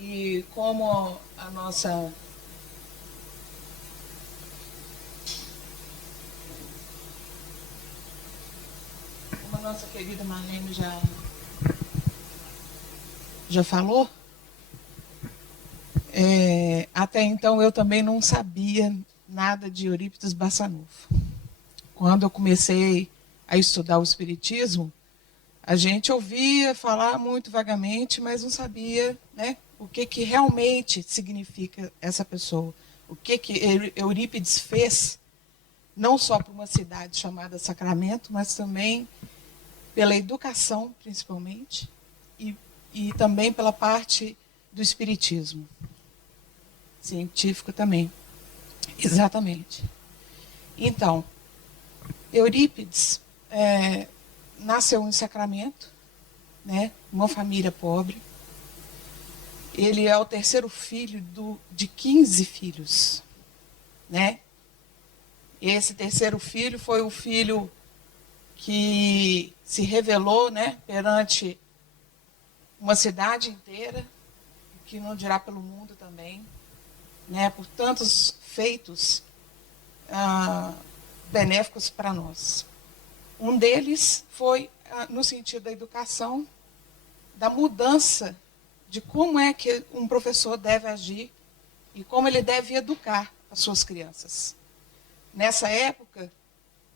E como a nossa querida Marlene já falou, até então eu também não sabia nada de Eurípides Barçanufo. Quando eu comecei a estudar o Espiritismo, a gente ouvia falar muito vagamente, mas não sabia, né, o que realmente significa essa pessoa. O que Eurípides fez, não só para uma cidade chamada Sacramento, mas também pela educação, principalmente, e também pela parte do espiritismo. Científico também. Exatamente. Então, Eurípides nasceu em Sacramento, né, uma família pobre. Ele é o terceiro filho de 15 filhos. Né? Esse terceiro filho foi o filho que se revelou, né, perante uma cidade inteira, que não dirá pelo mundo também, né, por tantos feitos benéficos para nós. Um deles foi no sentido da educação, da mudança de como é que um professor deve agir e como ele deve educar as suas crianças. Nessa época,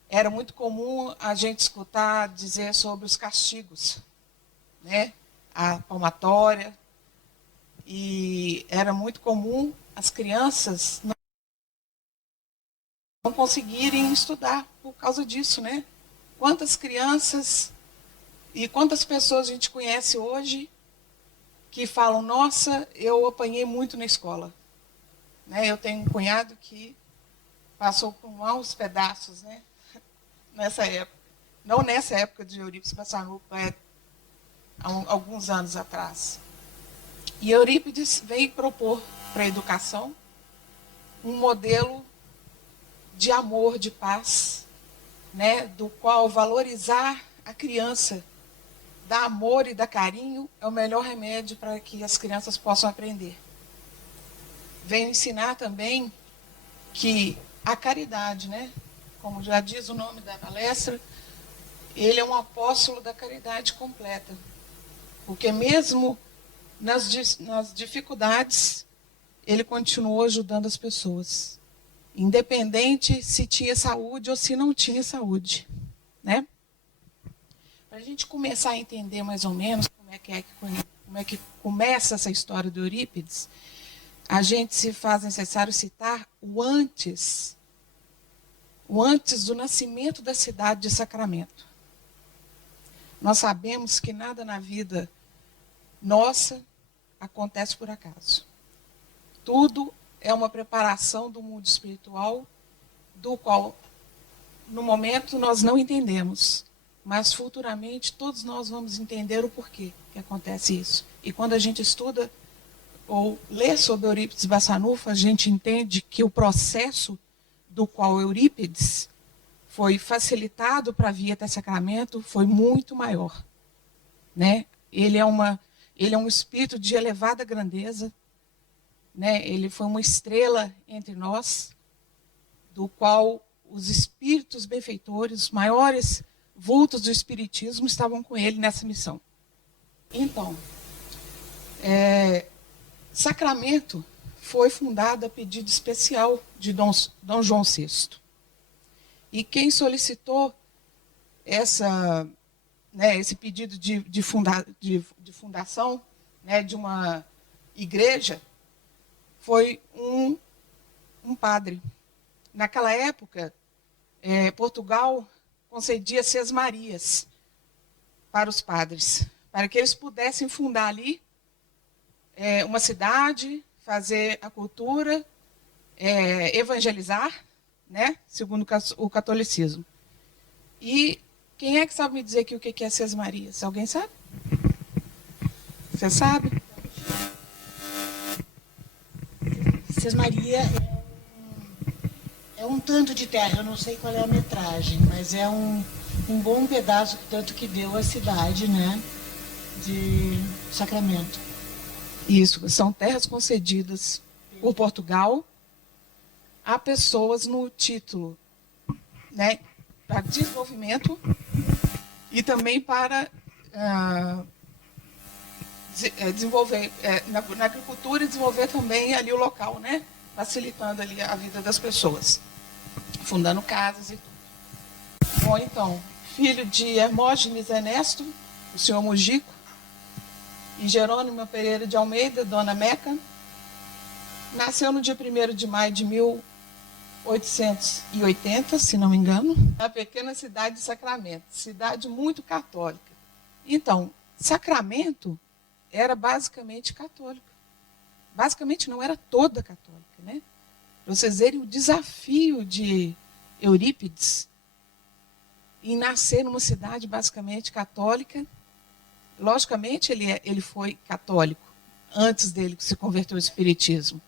era muito comum a gente escutar dizer sobre os castigos, né? A palmatória, e era muito comum as crianças não conseguirem estudar por causa disso, né? Quantas crianças e quantas pessoas a gente conhece hoje que falam, nossa, eu apanhei muito na escola. Né? Eu tenho um cunhado que passou por maus pedaços, né? Nessa época. Não nessa época de Eurípides Barçanufo, há alguns anos atrás. E Eurípides veio propor para a educação um modelo de amor, de paz, né, do qual valorizar a criança, dar amor e dar carinho é o melhor remédio para que as crianças possam aprender. Veio ensinar também que a caridade, né, como já diz o nome da palestra, ele é um apóstolo da caridade completa. Porque mesmo nas dificuldades, ele continuou ajudando as pessoas. Independente se tinha saúde ou se não tinha saúde. Né? Para a gente começar a entender mais ou menos como é que começa essa história do Eurípides, a gente se faz necessário citar o antes do nascimento da cidade de Sacramento. Nós sabemos que nada na vida nossa acontece por acaso. Tudo é uma preparação do mundo espiritual, do qual, no momento, nós não entendemos. Mas, futuramente, todos nós vamos entender o porquê que acontece isso. E quando a gente estuda ou lê sobre Eurípides Barçanufo, a gente entende que o processo do qual Eurípides foi facilitado para vir até Sacramento foi muito maior. Né? Ele é um espírito de elevada grandeza, né? Ele foi uma estrela entre nós, do qual os espíritos benfeitores, os maiores vultos do espiritismo, estavam com ele nessa missão. Então, Sacramento foi fundado a pedido especial de Dom João VI. E quem solicitou esse pedido de fundação, né, de uma igreja foi um padre. Naquela época, Portugal concedia sesmarias para os padres, para que eles pudessem fundar ali uma cidade, fazer a cultura, evangelizar, né, segundo o catolicismo. E quem é que sabe me dizer aqui o que é sesmarias? Alguém sabe? Você sabe? Sesmaria é um tanto de terra, eu não sei qual é a metragem, mas é um bom pedaço, tanto que deu a cidade, né, de Sacramento. Isso, são terras concedidas por Portugal a pessoas no título, né, para desenvolvimento e também para desenvolver na agricultura e desenvolver também ali o local, né, facilitando ali a vida das pessoas, fundando casas e tudo. Bom, então, filho de Hermógenes Ernesto, o senhor Mujico, e Jerônimo Pereira de Almeida, dona Meca, nasceu no dia 1º de maio de 1880, se não me engano, na pequena cidade de Sacramento, cidade muito católica. Então, Sacramento era basicamente católico. Basicamente não, era toda católica, né? Para vocês verem o desafio de Eurípides em nascer numa cidade basicamente católica. Logicamente, ele foi católico antes dele se converter ao espiritismo.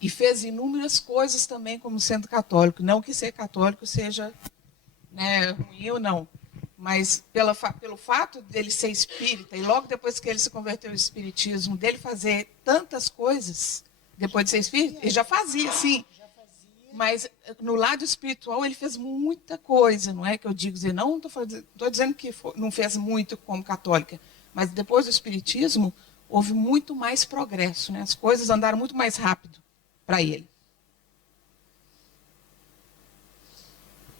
E fez inúmeras coisas também como sendo católico. Não que ser católico seja, né, ruim ou não. Mas pelo fato dele ser espírita, e logo depois que ele se converteu ao espiritismo, dele fazer tantas coisas, depois de ser espírita, ele já fazia, sim. Mas no lado espiritual ele fez muita coisa, não é que eu digo dizer, não estou dizendo que não fez muito como católica, mas depois do espiritismo houve muito mais progresso, né? As coisas andaram muito mais rápido para ele.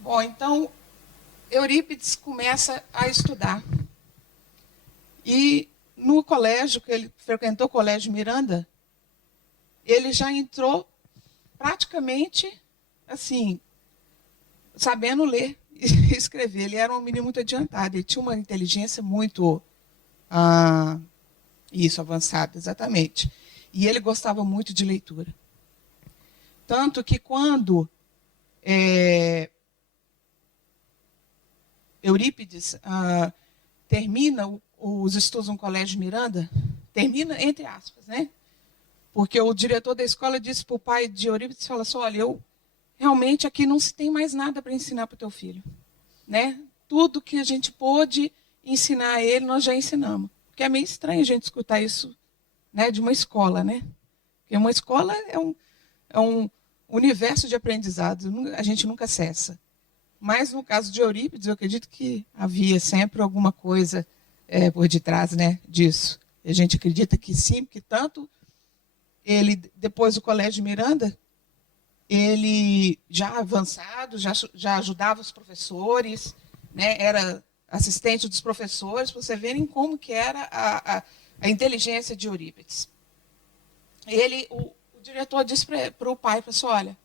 Bom, então Eurípides começa a estudar. E no colégio, que ele frequentou o Colégio Miranda, ele já entrou praticamente assim, sabendo ler e escrever. Ele era um menino muito adiantado, ele tinha uma inteligência muito avançada, exatamente. E ele gostava muito de leitura. Tanto que quando Eurípides termina os estudos no Colégio Miranda, termina entre aspas, né? Porque o diretor da escola disse para o pai de Eurípides, fala assim, olha, realmente aqui não se tem mais nada para ensinar para o teu filho, né? Tudo que a gente pôde ensinar a ele, nós já ensinamos. Porque é meio estranho a gente escutar isso, né, de uma escola, né? Porque uma escola é um universo de aprendizado, a gente nunca cessa. Mas no caso de Eurípides, eu acredito que havia sempre alguma coisa por detrás, né, disso. A gente acredita que sim, porque tanto ele, depois do Colégio Miranda, ele já avançado, já ajudava os professores, né, era assistente dos professores, para vocês verem como que era a inteligência de Eurípides. O diretor disse para o pai, pessoal, olha,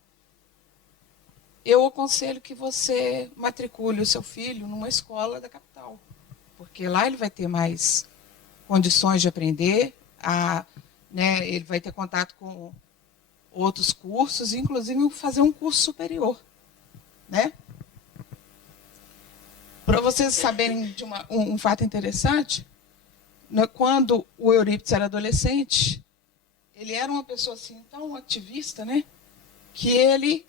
eu aconselho que você matricule o seu filho numa escola da capital, porque lá ele vai ter mais condições de aprender, né, ele vai ter contato com outros cursos, inclusive fazer um curso superior, né? Para vocês saberem de um fato interessante, quando o Eurípides era adolescente, ele era uma pessoa assim tão ativista, né, que ele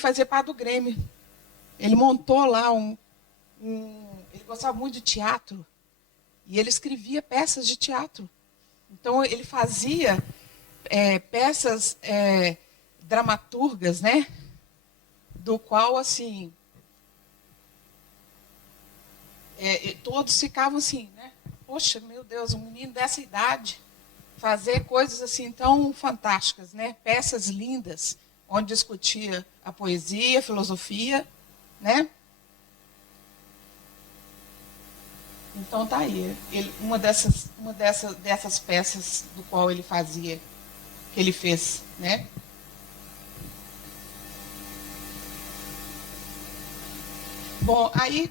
fazia parte do Grêmio. Ele montou lá ele gostava muito de teatro e ele escrevia peças de teatro. Então ele fazia peças dramaturgas, né? Do qual assim todos ficavam assim, né? Poxa, meu Deus, um menino dessa idade fazer coisas assim tão fantásticas, né? Peças lindas, onde discutia a poesia, a filosofia, né? Então tá aí, uma dessas peças do qual ele fazia, que ele fez, né? Bom, aí,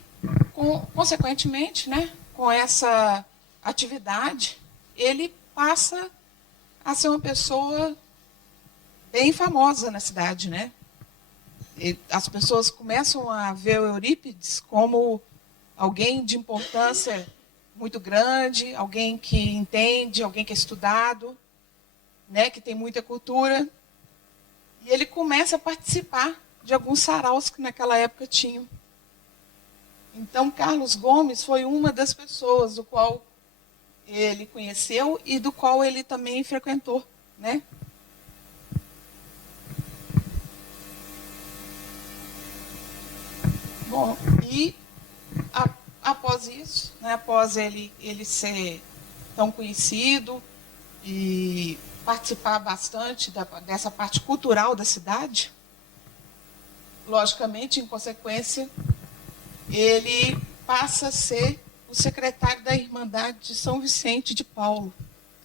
consequentemente, né, com essa atividade, ele passa a ser uma pessoa bem famosa na cidade, né? As pessoas começam a ver o Eurípides como alguém de importância muito grande, alguém que entende, alguém que é estudado, né, que tem muita cultura. E ele começa a participar de alguns saraus que naquela época tinham. Então, Carlos Gomes foi uma das pessoas do qual ele conheceu e do qual ele também frequentou, né? Bom, e após isso, né, após ele ser tão conhecido e participar bastante dessa parte cultural da cidade, logicamente, em consequência, ele passa a ser o secretário da Irmandade de São Vicente de Paulo.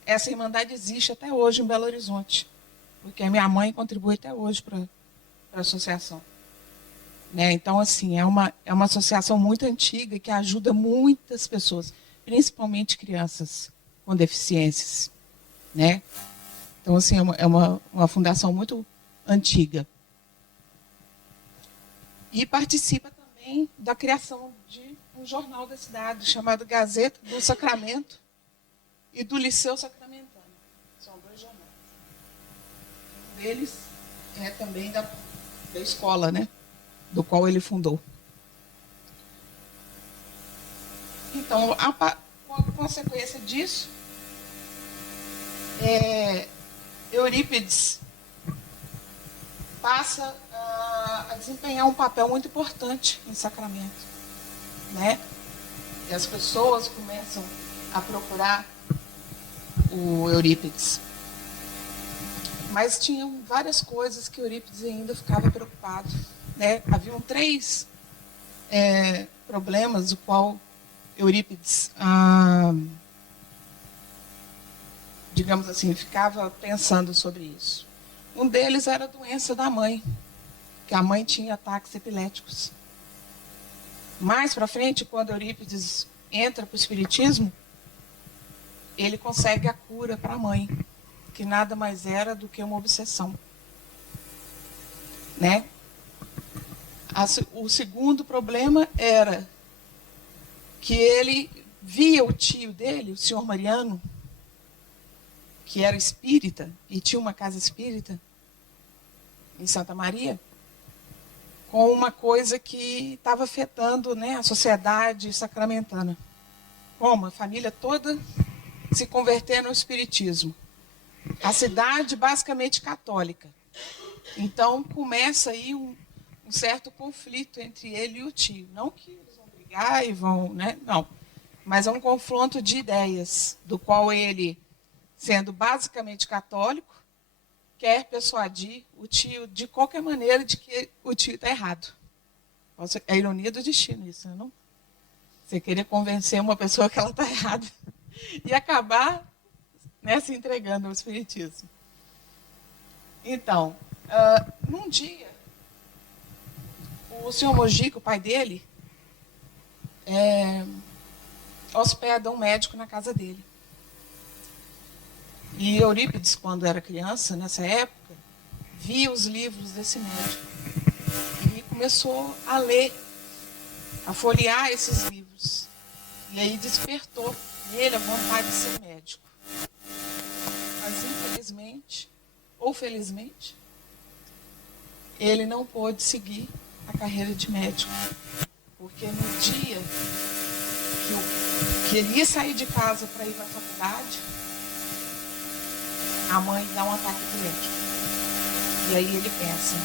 Essa Irmandade existe até hoje em Belo Horizonte, porque a minha mãe contribui até hoje para a associação. Né? Então, assim, é uma associação muito antiga que ajuda muitas pessoas, principalmente crianças com deficiências. Né? Então, assim, é uma fundação muito antiga. E participa também da criação de um jornal da cidade, chamado Gazeta do Sacramento e do Liceu Sacramentano. São 2 jornais. Um deles é também da escola, né? Do qual ele fundou. Então, a consequência disso, Eurípides passa a desempenhar um papel muito importante em Sacramento, né? E as pessoas começam a procurar o Eurípides. Mas tinham várias coisas que Eurípides ainda ficava preocupado. Né? Haviam 3 problemas, o qual Eurípides, digamos assim, ficava pensando sobre isso. Um deles era a doença da mãe, que a mãe tinha ataques epiléticos. Mais para frente, quando Eurípides entra para o espiritismo, ele consegue a cura para a mãe, que nada mais era do que uma obsessão. Né? O segundo problema era que ele via o tio dele, o senhor Mariano, que era espírita e tinha uma casa espírita em Santa Maria, com uma coisa que estava afetando, né, a sociedade sacramentana. Como a família toda se convertendo ao espiritismo. A cidade basicamente católica. Então começa aí um certo conflito entre ele e o tio. Não que eles vão brigar e vão, né? Não. Mas é um confronto de ideias, do qual ele, sendo basicamente católico, quer persuadir o tio de qualquer maneira de que o tio está errado. É a ironia do destino isso, não? Você querer convencer uma pessoa que ela está errada e acabar, né, se entregando ao espiritismo. Então, num dia, o senhor Mojica, o pai dele, hospeda um médico na casa dele. E Eurípides, quando era criança, nessa época, via os livros desse médico. E começou a ler, a folhear esses livros. E aí despertou nele a vontade de ser médico. Mas, infelizmente, ou felizmente, ele não pôde seguir a carreira de médico. Porque no dia que ele ia sair de casa para ir para a faculdade, a mãe dá um ataque epilético. E aí ele pensa,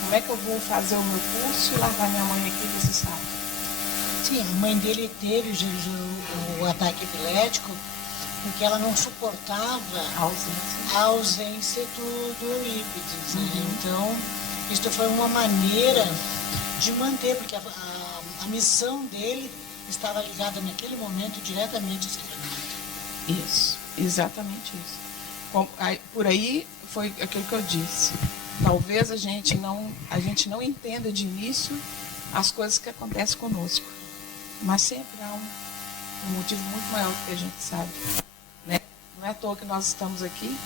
como é que eu vou fazer o meu curso e largar minha mãe aqui nesse estado? Sim, a mãe dele teve o ataque epilético porque ela não suportava a ausência do Eurípides. Né? Então, isso foi uma maneira de manter, porque a missão dele estava ligada naquele momento diretamente ao sacramento. Isso, exatamente isso. Por aí foi aquilo que eu disse. Talvez a gente não entenda de início as coisas que acontecem conosco. Mas sempre há um motivo muito maior do que a gente sabe. Né? Não é à toa que nós estamos aqui,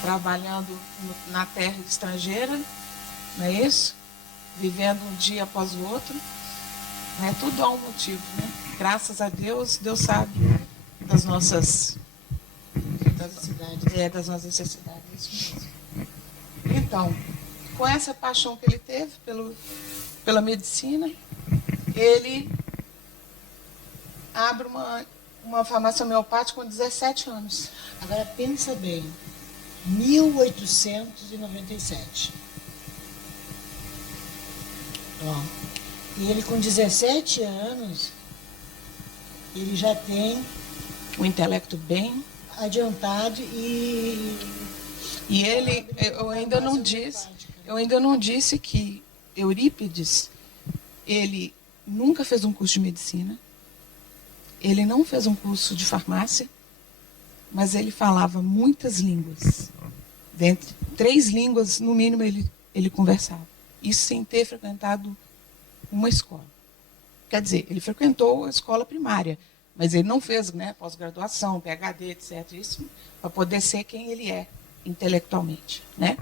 trabalhando na terra estrangeira, não é isso? Vivendo um dia após o outro. Né? Tudo há um motivo. Né? Graças a Deus, Deus sabe das nossas necessidades. Das nossas necessidades. Isso mesmo. Então, com essa paixão que ele teve pela medicina, ele abre uma farmácia homeopática com 17 anos. Agora pensa bem, 1897. Ó, e ele com 17 anos, ele já tem Um intelecto bem... adiantado e ele, eu ainda não disse que Eurípides, ele nunca fez um curso de medicina, ele não fez um curso de farmácia, mas ele falava muitas línguas. Dentre 3 línguas, no mínimo, ele conversava. Isso sem ter frequentado uma escola. Quer dizer, ele frequentou a escola primária, mas ele não fez, né, pós-graduação, PhD, etc. Isso para poder ser quem ele é intelectualmente, né?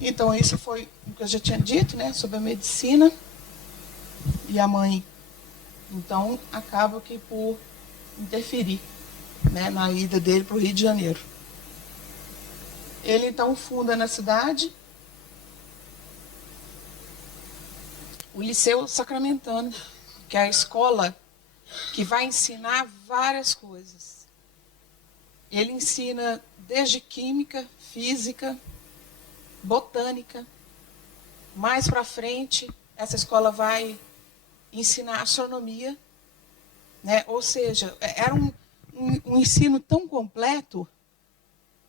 Então, isso foi o que eu já tinha dito, né, sobre a medicina. E a mãe, então, acaba que por interferir, né, na ida dele para o Rio de Janeiro. Ele, então, funda na cidade o Liceu Sacramentano, que é a escola que vai ensinar várias coisas. Ele ensina desde química, física, botânica. Mais para frente, essa escola vai ensinar astronomia, né? Ou seja, era um ensino tão completo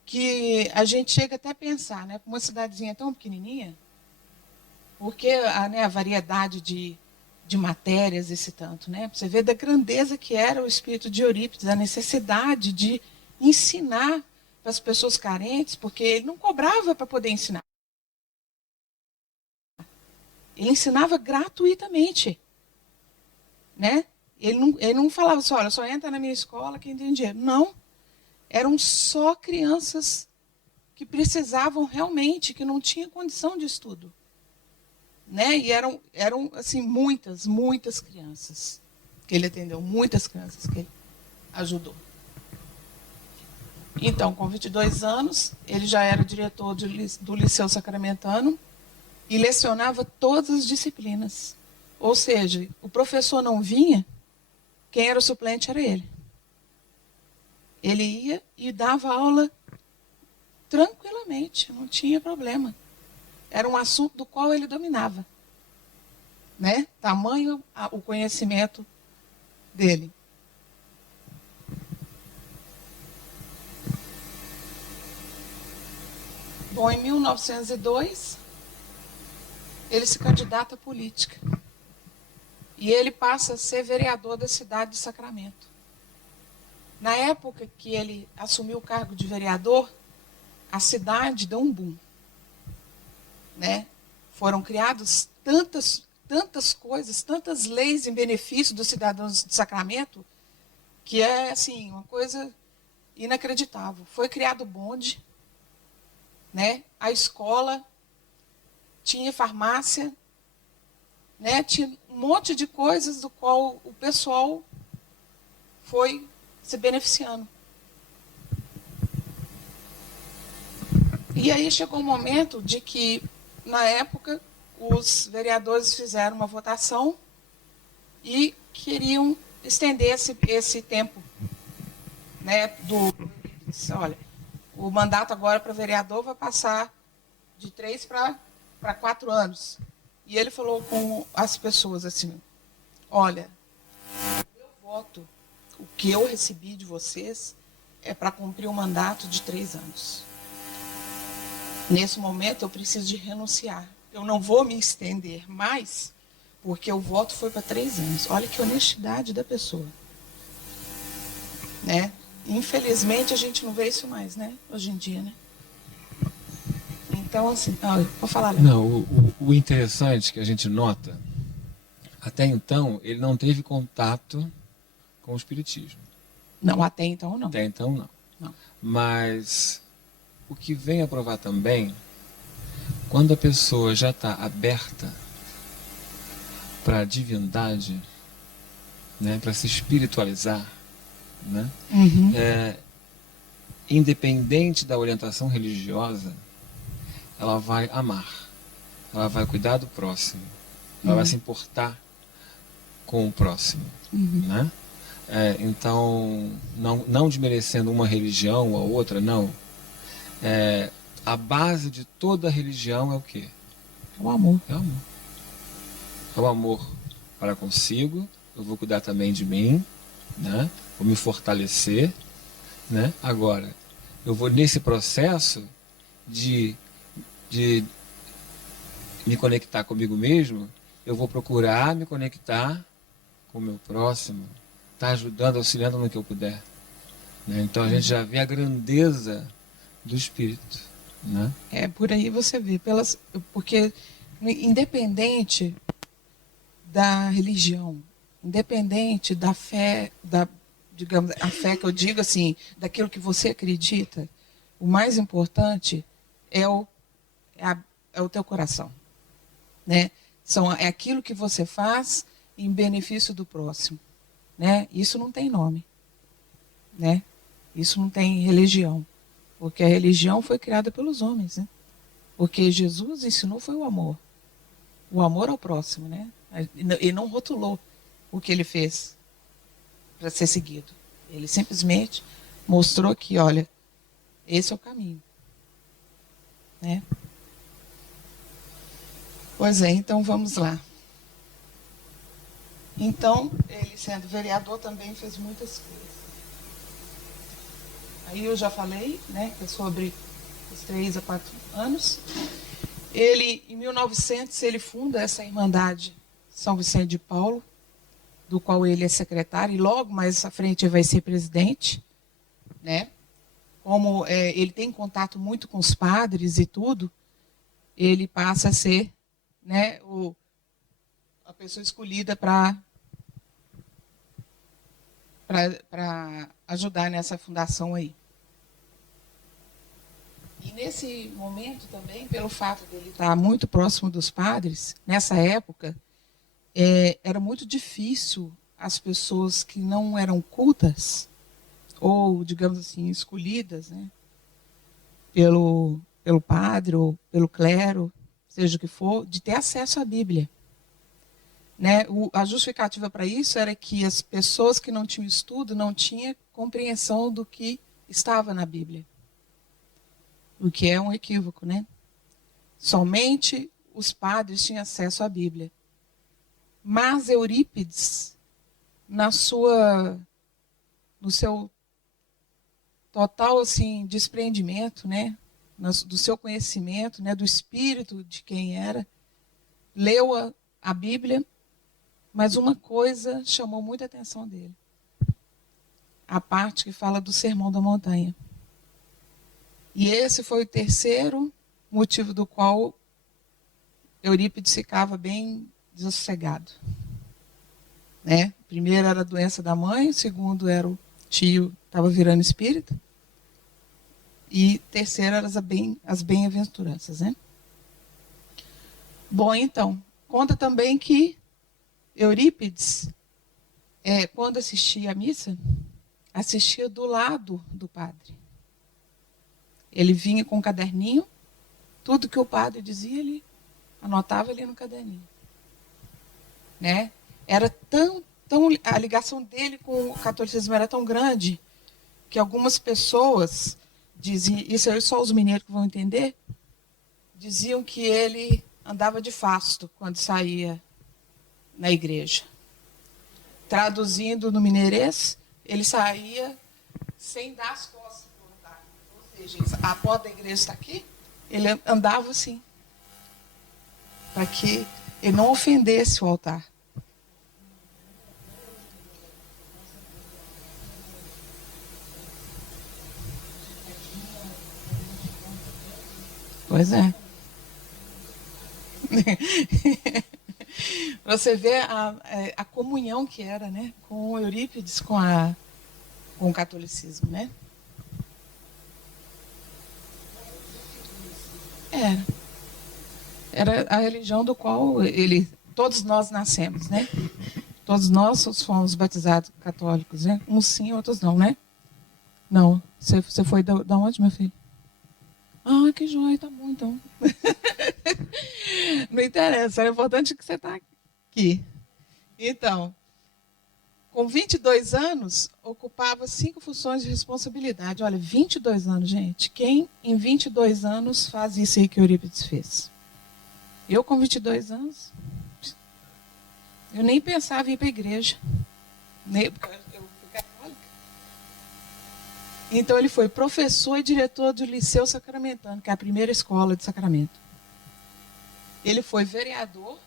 que a gente chega até a pensar, né? Uma cidadezinha tão pequenininha, porque a variedade de matérias, esse tanto, né? Você vê da grandeza que era o espírito de Eurípides, a necessidade de ensinar para as pessoas carentes, porque ele não cobrava para poder ensinar. Ele ensinava gratuitamente, né? Ele não falava assim, olha, só entra na minha escola quem tem dinheiro. Não, eram só crianças que precisavam realmente, que não tinham condição de estudo. Né? E eram assim, muitas crianças que ele atendeu, muitas crianças que ele ajudou. Então, com 22 anos, ele já era diretor do Liceu Sacramentano e lecionava todas as disciplinas. Ou seja, o professor não vinha, quem era o suplente era ele. Ele ia e dava aula tranquilamente, não tinha problema. Era um assunto do qual ele dominava, né? Tamanho o conhecimento dele. Bom, em 1902, ele se candidata à política. E ele passa a ser vereador da cidade de Sacramento. Na época que ele assumiu o cargo de vereador, a cidade deu um boom. Né? Foram criadas tantas coisas, tantas leis em benefício dos cidadãos de Sacramento, que é assim, uma coisa inacreditável. Foi criado o bonde, né? A escola, tinha farmácia, né? Tinha um monte de coisas do qual o pessoal foi se beneficiando. E aí chegou um momento de que, na época, os vereadores fizeram uma votação e queriam estender esse tempo, né, olha, o mandato agora para vereador vai passar de 3 para 4 anos. E ele falou com as pessoas assim, olha, meu voto, o que eu recebi de vocês é para cumprir um mandato de 3 anos. Nesse momento eu preciso de renunciar. Eu não vou me estender mais, porque o voto foi para 3 anos. Olha que honestidade da pessoa. Né? Infelizmente a gente não vê isso mais, né? Hoje em dia, né? Então, assim, vou falar. Não, o interessante que a gente nota, até então, ele não teve contato com o espiritismo. Não, até então não. Até então não. Mas o que vem a provar também, quando a pessoa já está aberta para a divindade, né, para se espiritualizar, né, independente da orientação religiosa, ela vai amar, ela vai cuidar do próximo, ela vai se importar com o próximo, né? Então, não desmerecendo uma religião ou a outra, não. A base de toda religião é o quê? O amor. É o amor. É o amor para consigo, eu vou cuidar também de mim, né? Vou me fortalecer, né? Agora, eu vou nesse processo de me conectar comigo mesmo, eu vou procurar me conectar com o meu próximo, tá ajudando, auxiliando no que eu puder, né? Então a gente já vê a grandeza do Espírito, né? Por aí você vê, porque independente da religião, independente da fé, digamos, a fé que eu digo assim, daquilo que você acredita, o mais importante é o teu coração, né? É aquilo que você faz em benefício do próximo, né? Isso não tem nome, né? Isso não tem religião, porque a religião foi criada pelos homens, né? Porque Jesus ensinou foi o amor ao próximo, né? E não rotulou o que ele fez para ser seguido. Ele simplesmente mostrou que, olha, esse é o caminho, né? Pois é, então vamos lá. Então, ele sendo vereador também fez muitas coisas. Aí eu já falei, né, que é sobre os 3 a 4 anos. Ele, em 1900, ele funda essa Irmandade São Vicente de Paulo, do qual ele é secretário, e logo mais à frente ele vai ser presidente, né? Como ele tem contato muito com os padres e tudo, ele passa a ser, né, a pessoa escolhida para ajudar nessa fundação aí. E nesse momento também, pelo fato dele estar muito próximo dos padres, nessa época, era muito difícil as pessoas que não eram cultas, ou, digamos assim, escolhidas, né, pelo padre ou pelo clero, seja o que for, de ter acesso à Bíblia. Né? A justificativa para isso era que as pessoas que não tinham estudo não tinham compreensão do que estava na Bíblia. O que é um equívoco, né? Somente os padres tinham acesso à Bíblia. Mas Eurípides, no seu total assim, desprendimento, né? Do seu conhecimento, né? Do espírito de quem era, leu a Bíblia, mas uma coisa chamou muita atenção dele. A parte que fala do Sermão da Montanha. E esse foi o terceiro motivo do qual Eurípides ficava bem desassossegado. Né? Primeiro era a doença da mãe, o segundo era o tio estava virando espírita, e terceiro eram as bem-aventuranças. Né? Bom, então, conta também que Eurípides, quando assistia à missa, assistia do lado do padre. Ele vinha com um caderninho, tudo que o padre dizia, ele anotava ali no caderninho. Né? Era a ligação dele com o catolicismo era tão grande que algumas pessoas diziam, isso aí só os mineiros que vão entender, diziam que ele andava de fasto quando saía na igreja. Traduzindo no mineirês, ele saía sem dar as costas para o altar. Ou seja, a porta da igreja está aqui, ele andava assim, para que ele não ofendesse o altar. Pois é. Você vê a comunhão que era, né, com Eurípides, com o catolicismo, né? Era a religião do qual todos nós nascemos, né? Todos nós fomos batizados católicos, né? Uns sim, outros não, né? Não. Você foi da onde, meu filho? Ah, que joia, tá bom então. Não interessa, é importante que você está aqui. Então, com 22 anos, ocupava 5 funções de responsabilidade. Olha, 22 anos, gente. Quem em 22 anos faz isso aí que Eurípides fez? Eu, com 22 anos, eu nem pensava em ir para a igreja. Eu fui católica. Então, ele foi professor e diretor do Liceu Sacramentano, que é a primeira escola de Sacramento. Ele foi vereador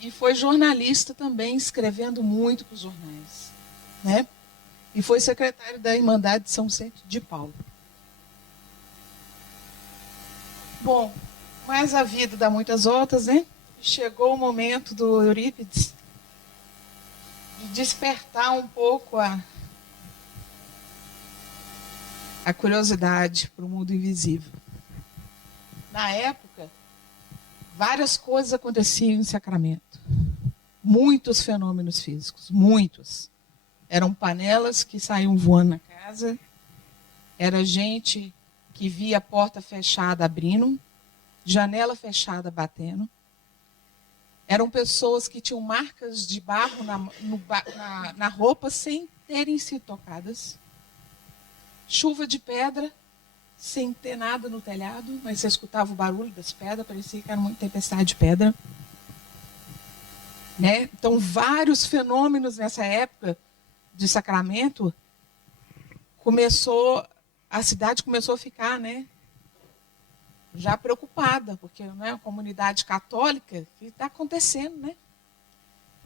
e foi jornalista também, escrevendo muito para os jornais, né? E foi secretário da Irmandade de São Vicente de Paulo. Bom, mas a vida dá muitas voltas, né? Chegou o momento do Eurípides de despertar um pouco a curiosidade para o mundo invisível. Na época, várias coisas aconteciam em Sacramento. Muitos fenômenos físicos, muitos. Eram panelas que saíam voando na casa, era gente que via a porta fechada abrindo, janela fechada batendo. Eram pessoas que tinham marcas de barro na roupa sem terem sido tocadas. Chuva de pedra, sem ter nada no telhado, mas você escutava o barulho das pedras, parecia que era uma tempestade de pedra. Né? Então, vários fenômenos nessa época de Sacramento, a cidade começou a ficar, né, já preocupada, porque não é uma comunidade católica, o que está acontecendo, né?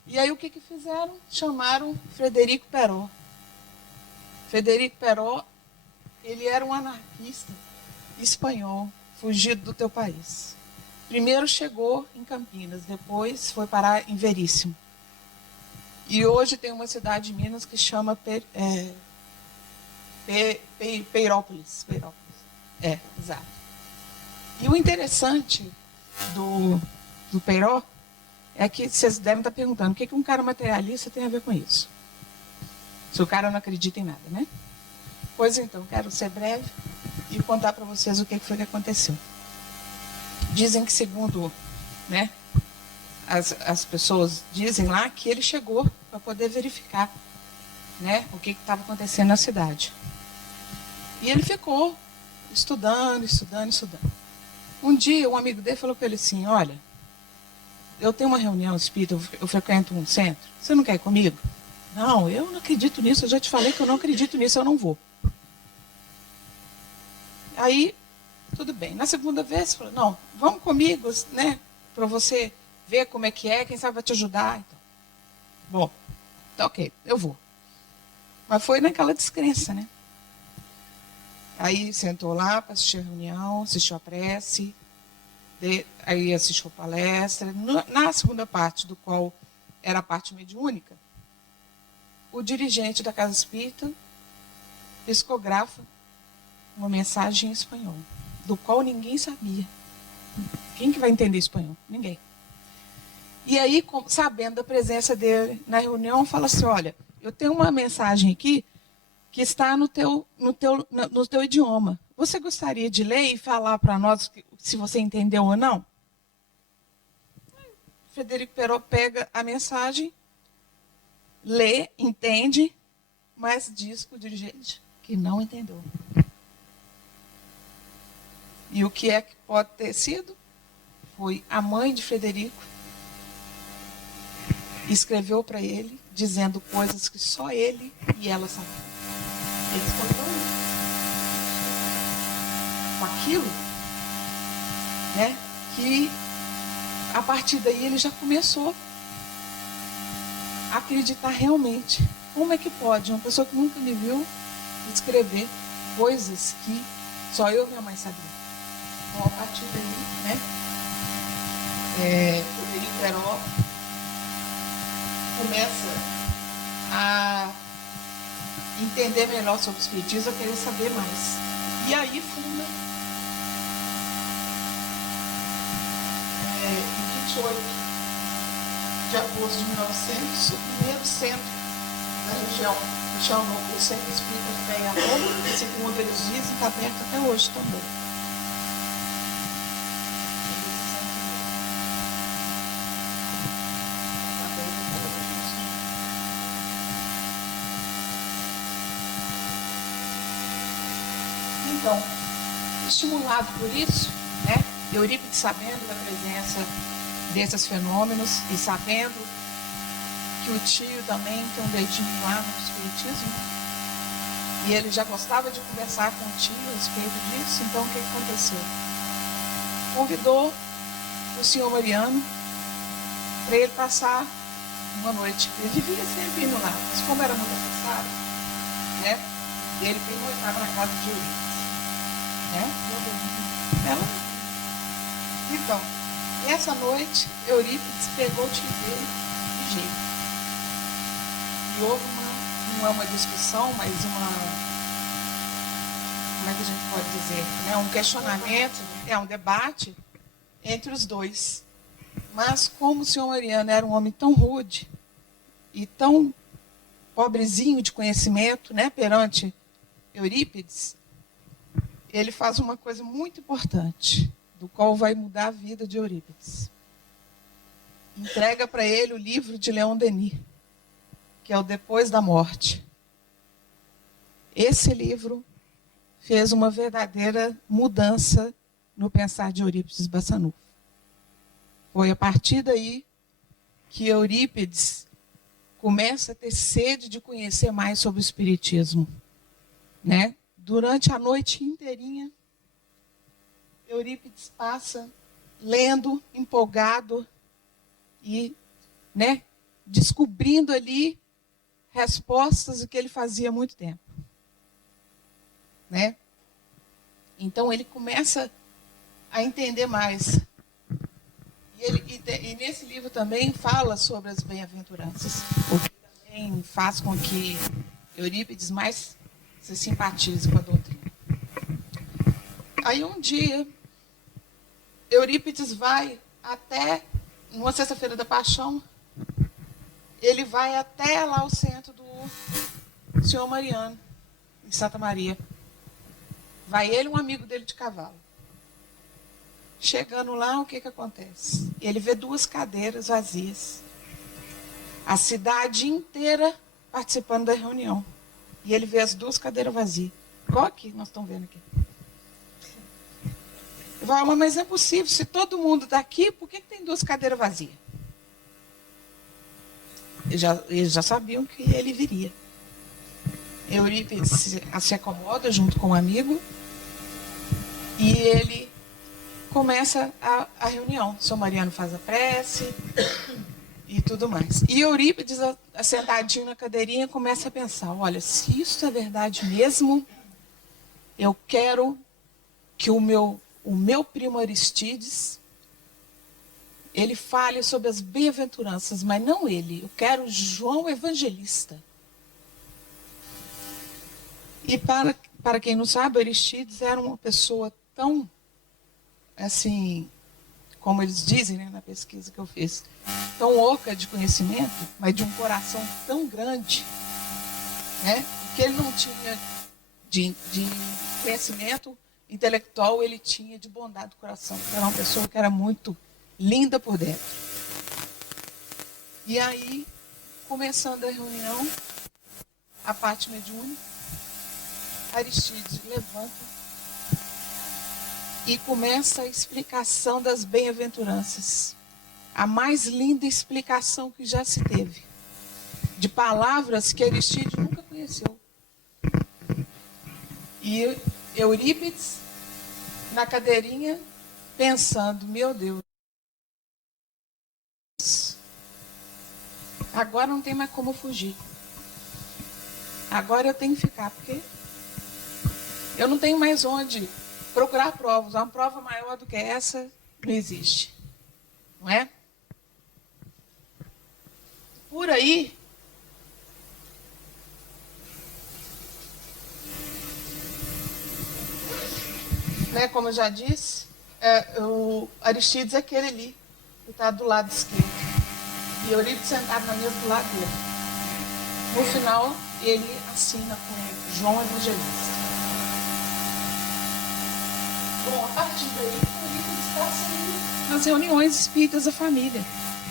E aí o que fizeram? Chamaram Frederico Peró. Frederico Peró, ele era um anarquista espanhol, fugido do teu país. Primeiro chegou em Campinas, depois foi parar em Veríssimo. E hoje tem uma cidade em Minas que chama Peirópolis. É, exato. E o interessante do Peiró é que vocês devem estar perguntando o que um cara materialista tem a ver com isso. Se o cara não acredita em nada, né? Pois então, quero ser breve e contar para vocês o que foi que aconteceu. Dizem que, segundo, né, as pessoas dizem lá, que ele chegou para poder verificar, né, o que estava acontecendo na cidade. E ele ficou estudando. Um dia, um amigo dele falou para ele assim: olha, eu tenho uma reunião espírita, eu frequento um centro, você não quer ir comigo? Não, eu não acredito nisso, eu já te falei que eu não acredito nisso, eu não vou. Aí, tudo bem. Na segunda vez, falou: não, vamos comigo, né, para você ver como é, quem sabe vai te ajudar. Então. Bom, tá ok, eu vou. Mas foi naquela descrença, né? Aí sentou lá para assistir a reunião, assistiu a prece, aí assistiu a palestra. Na segunda parte, do qual era a parte mediúnica, o dirigente da Casa Espírita psicografa uma mensagem em espanhol, do qual ninguém sabia. Quem que vai entender espanhol? Ninguém. E aí, sabendo da presença dele na reunião, fala assim: olha, eu tenho uma mensagem aqui que está no teu idioma. Você gostaria de ler e falar para nós se você entendeu ou não? Frederico Peró pega a mensagem, lê, entende, mas diz para o dirigente que não entendeu. E o que é que pode ter sido? Foi a mãe de Frederico escreveu para ele, dizendo coisas que só ele e ela sabiam. Ele escutou isso. Com aquilo, né, que a partir daí ele já começou a acreditar realmente. Como é que pode uma pessoa que nunca me viu escrever coisas que só eu e minha mãe sabiam? Então, a partir daí, né, Frederico Peró começa a entender melhor sobre o espiritismo, a querer saber mais. E aí funda, em 28 de agosto de 1900, o primeiro centro da região, que chama o Centro Espírita Fé e Amor, que, segundo eles dizem, está aberto até hoje também. Então, estimulado por isso, né, Eurípides, sabendo da presença desses fenômenos e sabendo que o tio também tem um dedinho lá no espiritismo, né? E ele já gostava de conversar com o tio a respeito disso. Então, o que aconteceu? Convidou o senhor Mariano para ele passar uma noite. Ele vivia sempre indo lá, mas como era muito apressado, né, ele pernoitava na casa de Eurípides, né? Então, essa noite, Eurípides pegou o tio dele de jeito. E houve não é uma discussão, mas como é que a gente pode dizer, né? Um questionamento, um debate entre os dois. Mas como o senhor Mariano era um homem tão rude e tão pobrezinho de conhecimento, né, perante Eurípides, ele faz uma coisa muito importante, do qual vai mudar a vida de Eurípides. Entrega para ele o livro de Leon Denis, que é o Depois da Morte. Esse livro fez uma verdadeira mudança no pensar de Eurípides Bassanufo. Foi a partir daí que Eurípides começa a ter sede de conhecer mais sobre o Espiritismo, né? Durante a noite inteirinha, Eurípides passa lendo, empolgado e, né, descobrindo ali respostas do que ele fazia há muito tempo, né? Então ele começa a entender mais. E nesse livro também fala sobre as bem-aventuranças, o que também faz com que Eurípides mais se simpatize com a doutrina. Aí um dia, Eurípides vai até, numa sexta-feira da Paixão, ele vai até lá ao centro do senhor Mariano, em Santa Maria. Vai ele e um amigo dele de cavalo. Chegando lá, o que acontece? Ele vê 2 cadeiras vazias. A cidade inteira participando da reunião. E ele vê as 2 cadeiras vazias. Qual que nós estamos vendo aqui? Ele fala, mas não é possível. Se todo mundo está aqui, por que tem 2 cadeiras vazias? Eles já sabiam que ele viria. Eurípides se acomoda junto com um amigo e ele começa a reunião. O senhor Mariano faz a prece e tudo mais. E Eurípides, sentadinho na cadeirinha, começa a pensar, olha, se isso é verdade mesmo, eu quero que o meu primo Aristides, ele fale sobre as bem-aventuranças, mas não ele. Eu quero João Evangelista. E para quem não sabe, Aristides era uma pessoa tão, assim, como eles dizem, né, na pesquisa que eu fiz, tão oca de conhecimento, mas de um coração tão grande, né, que ele não tinha de conhecimento intelectual, ele tinha de bondade do coração. Era uma pessoa que era muito linda por dentro. E aí, começando a reunião, a parte mediúnica, Aristides levanta e começa a explicação das bem-aventuranças. A mais linda explicação que já se teve. De palavras que Aristides nunca conheceu. E Eurípides, na cadeirinha, pensando, meu Deus, agora não tem mais como fugir. Agora eu tenho que ficar, porque eu não tenho mais onde procurar provas. Uma prova maior do que essa não existe. Não é? Por aí, né, como eu já disse, o Aristides é aquele ali, que está do lado esquerdo. E Eurípides sentado na mesa do lado dele. No final, ele assina com João Evangelista. Bom, a partir daí, Eurípides está saindo nas reuniões espíritas da família.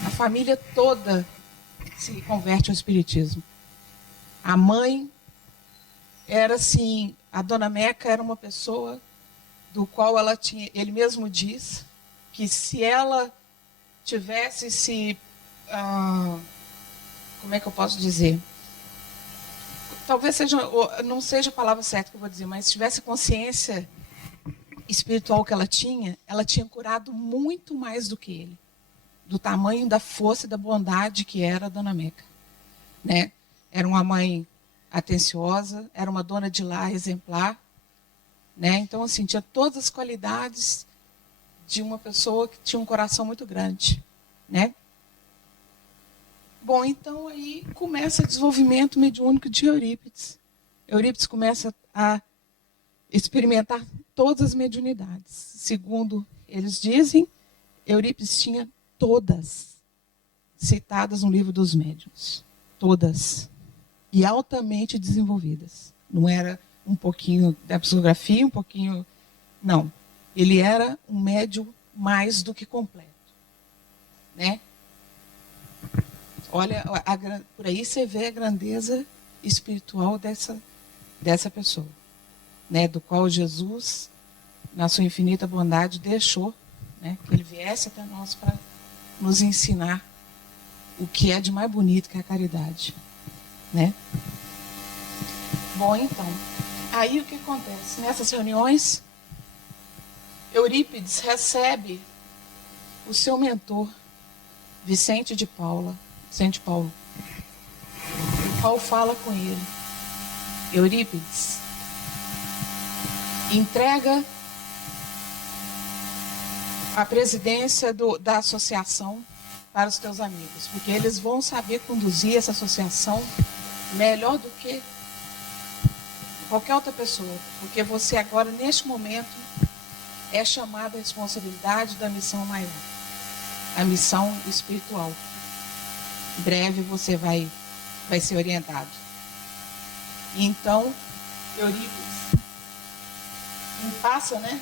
A família toda se converte ao espiritismo. A mãe era assim, a Dona Meca era uma pessoa do qual ela tinha, ele mesmo diz, que se ela tivesse como é que eu posso dizer? Talvez não seja a palavra certa que eu vou dizer, mas se tivesse consciência espiritual que ela tinha curado muito mais do que ele, do tamanho da força e da bondade que era a Dona Meca, né? Era uma mãe atenciosa, era uma dona de lar exemplar, né? Então, assim, tinha todas as qualidades de uma pessoa que tinha um coração muito grande, né? Bom, então aí começa o desenvolvimento mediúnico de Eurípides. Eurípides começa a experimentar todas as mediunidades. Segundo eles dizem, Eurípides tinha todas citadas no livro dos médiuns. Todas. E altamente desenvolvidas. Não era um pouquinho da psicografia, um pouquinho... Não. Ele era um médium mais do que completo. Né? Olha, por aí você vê a grandeza espiritual dessa pessoa, né? Do qual Jesus, na sua infinita bondade, deixou, né, que ele viesse até nós para nos ensinar o que é de mais bonito que a caridade, né? Bom, então, aí o que acontece? Nessas reuniões, Eurípides recebe o seu mentor, Vicente Paulo, o qual fala com ele: Eurípides, entrega a presidência da associação para os teus amigos, porque eles vão saber conduzir essa associação melhor do que qualquer outra pessoa, porque você agora, neste momento, é chamado à responsabilidade da missão maior, a missão espiritual. Em breve você vai ser orientado. Então, Eurípides passa, né,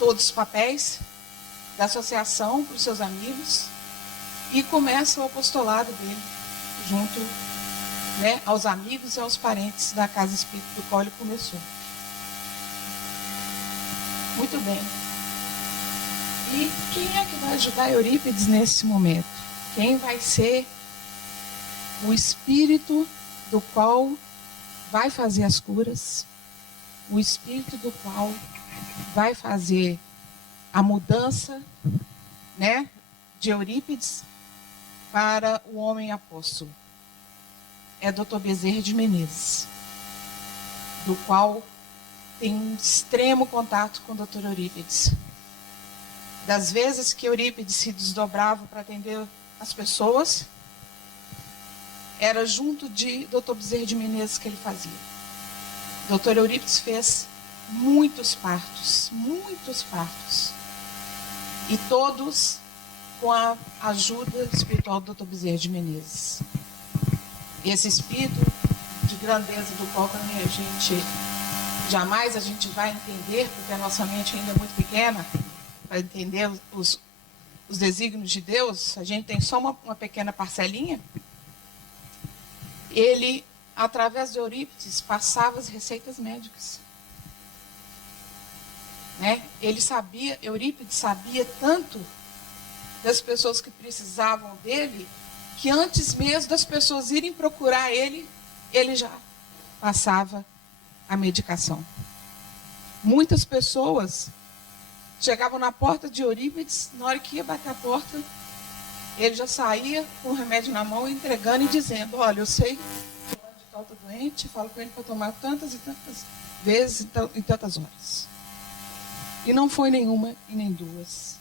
todos os papéis da associação para os seus amigos e começa o apostolado dele junto, né, aos amigos e aos parentes da casa espírita do qual ele começou. Muito bem. E quem é que vai ajudar Eurípides nesse momento? Quem vai ser o espírito do qual vai fazer as curas, o espírito do qual vai fazer a mudança, né, de Eurípides para o homem apóstolo? É Dr. Bezerra de Menezes, do qual tem um extremo contato com o Dr. Eurípides. Das vezes que Eurípides se desdobrava para atender as pessoas, era junto de Dr. Bezerra de Menezes que ele fazia. Dr. Eurípides fez muitos partos, e todos com a ajuda espiritual do Dr. Bezerra de Menezes. Esse espírito de grandeza do qual também a gente jamais vai entender, porque a nossa mente ainda é muito pequena para entender os desígnios de Deus, a gente tem só uma pequena parcelinha. Ele, através de Eurípides, passava as receitas médicas. Né? Eurípides sabia tanto das pessoas que precisavam dele, que antes mesmo das pessoas irem procurar ele já passava a medicação. Muitas pessoas chegavam na porta de Eurípides, na hora que ia bater a porta, ele já saía com o remédio na mão, entregando e dizendo: olha, eu sei que o fulano de tal está doente, falo com ele para tomar tantas e tantas vezes em tantas horas. E não foi nenhuma e nem duas.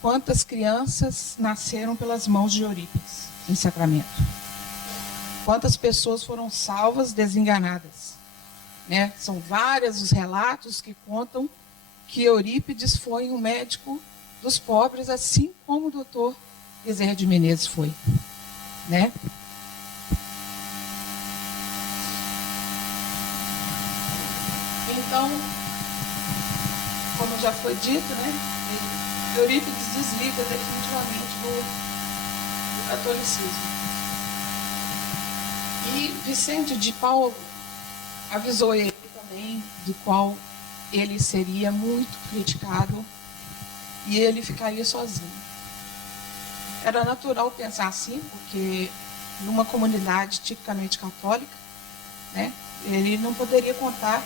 Quantas crianças nasceram pelas mãos de Eurípides em Sacramento? Quantas pessoas foram salvas, desenganadas? Né? São vários os relatos que contam que Eurípides foi um médico dos pobres, assim como o doutor Bezerra de Menezes foi. Né? Então, como já foi dito, né, Eurípides desliga definitivamente do catolicismo. E Vicente de Paulo avisou ele também do qual ele seria muito criticado e ele ficaria sozinho. Era natural pensar assim, porque numa comunidade tipicamente católica, né, ele não poderia contar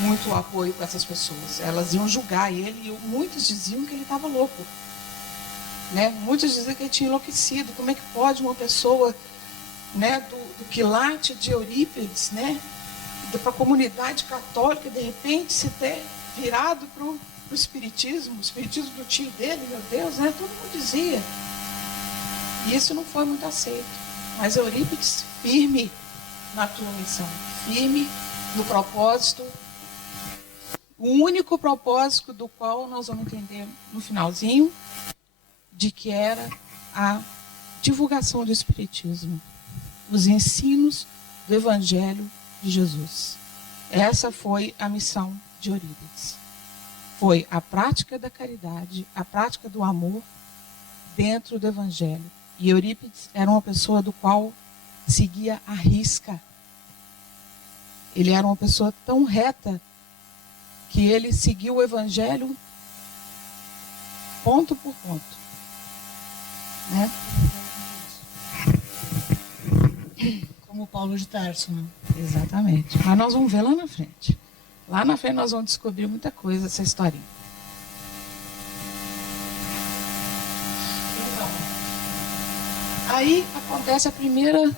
muito apoio com essas pessoas. Elas iam julgar ele e muitos diziam que ele estava louco. Né? Muitos diziam que ele tinha enlouquecido. Como é que pode uma pessoa, né, do quilate de Eurípides, né, para a comunidade católica, de repente se ter virado para o espiritismo do tio dele, meu Deus, né? Todo mundo dizia. E isso não foi muito aceito. Mas Eurípides, firme na tua missão, firme no propósito, o único propósito do qual nós vamos entender no finalzinho, de que era a divulgação do espiritismo, os ensinos do Evangelho de Jesus. Essa foi a missão de Eurípides. Foi a prática da caridade, a prática do amor dentro do Evangelho. E Eurípides era uma pessoa do qual seguia à risca. Ele era uma pessoa tão reta que ele seguiu o Evangelho ponto por ponto. Né? Como Paulo de Tarso, né? Exatamente. Mas nós vamos ver lá na frente. Lá na frente nós vamos descobrir muita coisa dessa historinha. Então, aí acontece a primeira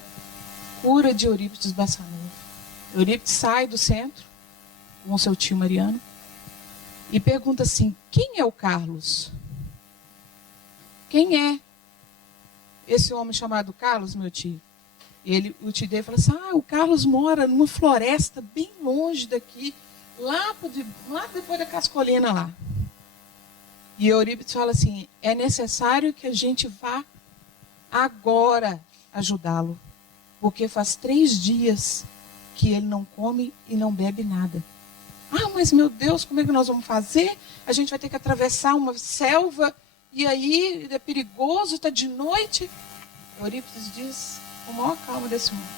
cura de Eurípides Bassanufo. Eurípides sai do centro com seu tio Mariano e pergunta assim: quem é o Carlos? Quem é esse homem chamado Carlos, meu tio? O tio dele fala assim: o Carlos mora numa floresta bem longe daqui, lá depois da Cascolina lá. E Eurípides fala assim: é necessário que a gente vá agora ajudá-lo, porque faz 3 dias que ele não come e não bebe nada. Mas meu Deus, como é que nós vamos fazer? A gente vai ter que atravessar uma selva, e aí é perigoso, está de noite. Eurípides diz, com a maior calma desse mundo: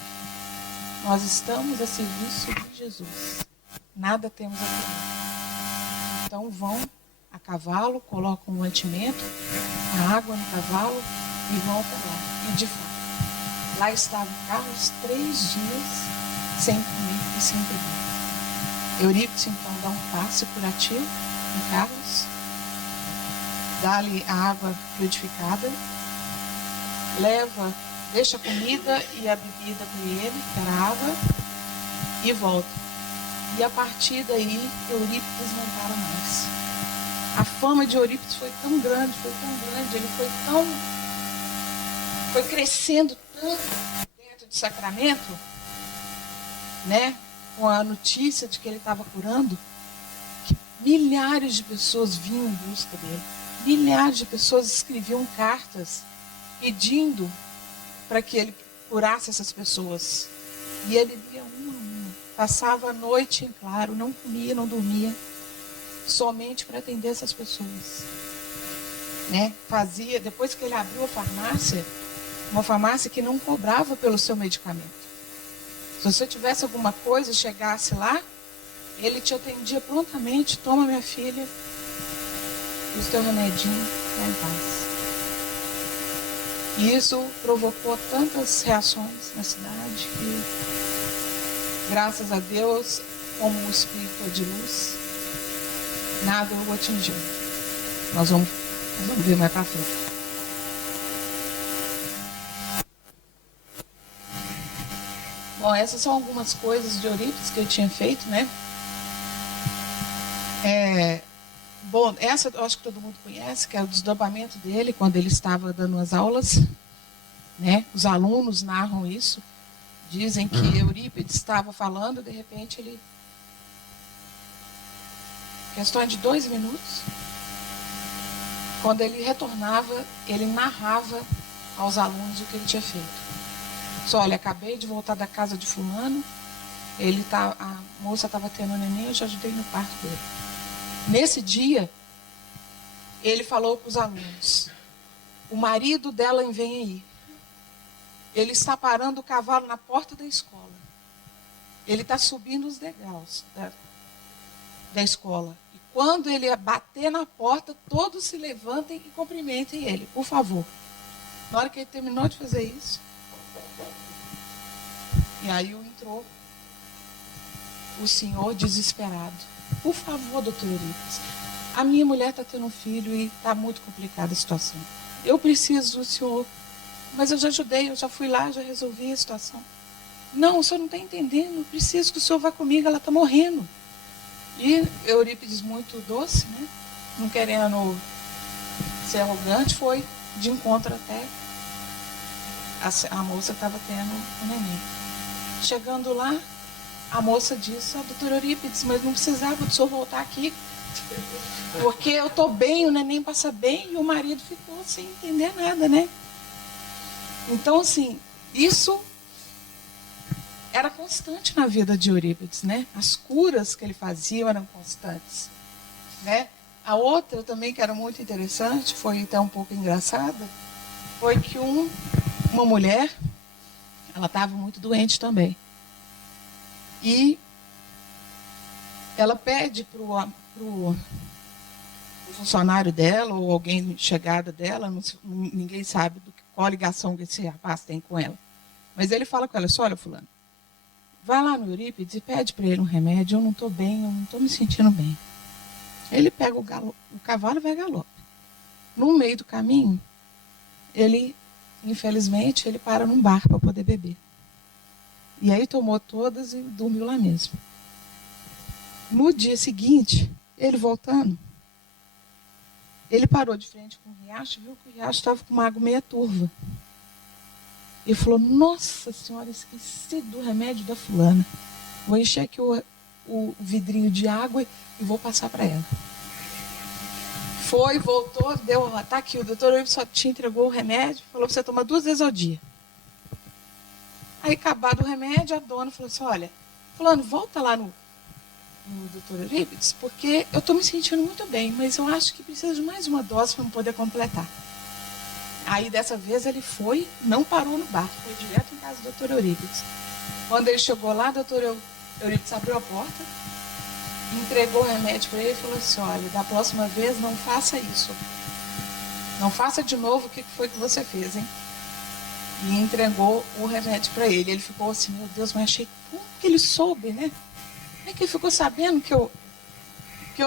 nós estamos a serviço de Jesus. Nada temos a temer. Então vão a cavalo, colocam um mantimento, a água no cavalo e vão para lá. E de fato, lá estava Carlos 3 dias sem comer e sem beber. Eurípides então dá um passe curativo em Carlos, dá-lhe a água fluidificada, deixa a comida e a bebida para ele, que era água, e volta. E a partir daí, Eurípides não para mais. A fama de Eurípides foi tão grande, ele foi crescendo tanto dentro de Sacramento, né, com a notícia de que ele estava curando, que milhares de pessoas vinham em busca dele. Milhares de pessoas escreviam cartas pedindo para que ele curasse essas pessoas. E ele lia uma a uma. Passava a noite em claro, não comia, não dormia, somente para atender essas pessoas. Né? Depois que ele abriu a farmácia, uma farmácia que não cobrava pelo seu medicamento. Se você tivesse alguma coisa e chegasse lá, ele te atendia prontamente: toma, minha filha, o seu remedinho, vai em paz. E isso provocou tantas reações na cidade que, graças a Deus, como um espírito de luz, nada o atingiu. Nós vamos ver mais para frente. Bom, essas são algumas coisas de Eurípides que ele tinha feito, né? Bom, essa eu acho que todo mundo conhece, que é o desdobramento dele quando ele estava dando as aulas, né? Os alunos narram isso, dizem que Eurípides estava falando, de repente ele, questão de 2 minutos, quando ele retornava, ele narrava aos alunos o que ele tinha feito. Só, olha, acabei de voltar da casa de fulano, a moça estava tendo neném, eu já ajudei no parto dele. Nesse dia, ele falou para os alunos: o marido dela vem aí. Ele está parando o cavalo na porta da escola. ele está subindo os degraus da escola. E quando ele bater na porta, todos se levantem e cumprimentem ele, por favor. Na hora que ele terminou de fazer isso, e aí entrou o senhor desesperado. Por favor, doutor Eurípides, a minha mulher está tendo um filho e está muito complicada a situação. Eu preciso do senhor, mas eu já ajudei, eu já fui lá, já resolvi a situação. Não, o senhor não está entendendo, eu preciso que o senhor vá comigo, ela está morrendo. E Eurípides, muito doce, né? Não querendo ser arrogante, foi de encontro até a moça estava tendo um neném. Chegando lá, a moça disse: doutor Eurípides, mas não precisava do senhor voltar aqui, porque eu estou bem, o neném passa bem, e o marido ficou sem entender nada, né? Então, assim, isso era constante na vida de Eurípides, né? As curas que ele fazia eram constantes, né? A outra também, que era muito interessante, foi até um pouco engraçada, foi que uma mulher, ela estava muito doente também. E ela pede para o funcionário dela, ou alguém chegada dela, ninguém sabe qual a ligação que esse rapaz tem com ela. Mas ele fala com ela: olha, fulano, vai lá no Eurípides e pede para ele um remédio, eu não estou bem, eu não estou me sentindo bem. Ele pega o cavalo e vai a galope. No meio do caminho, infelizmente, ele para num bar para poder beber. E aí tomou todas e dormiu lá mesmo. No dia seguinte, ele voltando, ele parou de frente com o riacho, viu que o riacho estava com uma água meia turva. E falou: nossa senhora, esqueci do remédio da fulana. Vou encher aqui o vidrinho de água e vou passar para ela. Foi, voltou, tá aqui, o doutor Eurípides só te entregou o remédio, falou que você toma 2 vezes ao dia. Aí, acabado o remédio, a dona falou assim: olha, fulano, volta lá no doutor Eurípides, porque eu estou me sentindo muito bem, mas eu acho que precisa de mais uma dose para eu poder completar. Aí, dessa vez, ele foi, não parou no bar, foi direto em casa do doutor Eurípides. Quando ele chegou lá, o doutor Eurípides abriu a porta, entregou o remédio para ele e falou assim: olha, da próxima vez não faça isso. Não faça de novo o que foi que você fez, hein? E entregou o remédio para ele. Ele ficou assim: meu Deus, mas achei como que ele soube, né? Como é que ele ficou sabendo que eu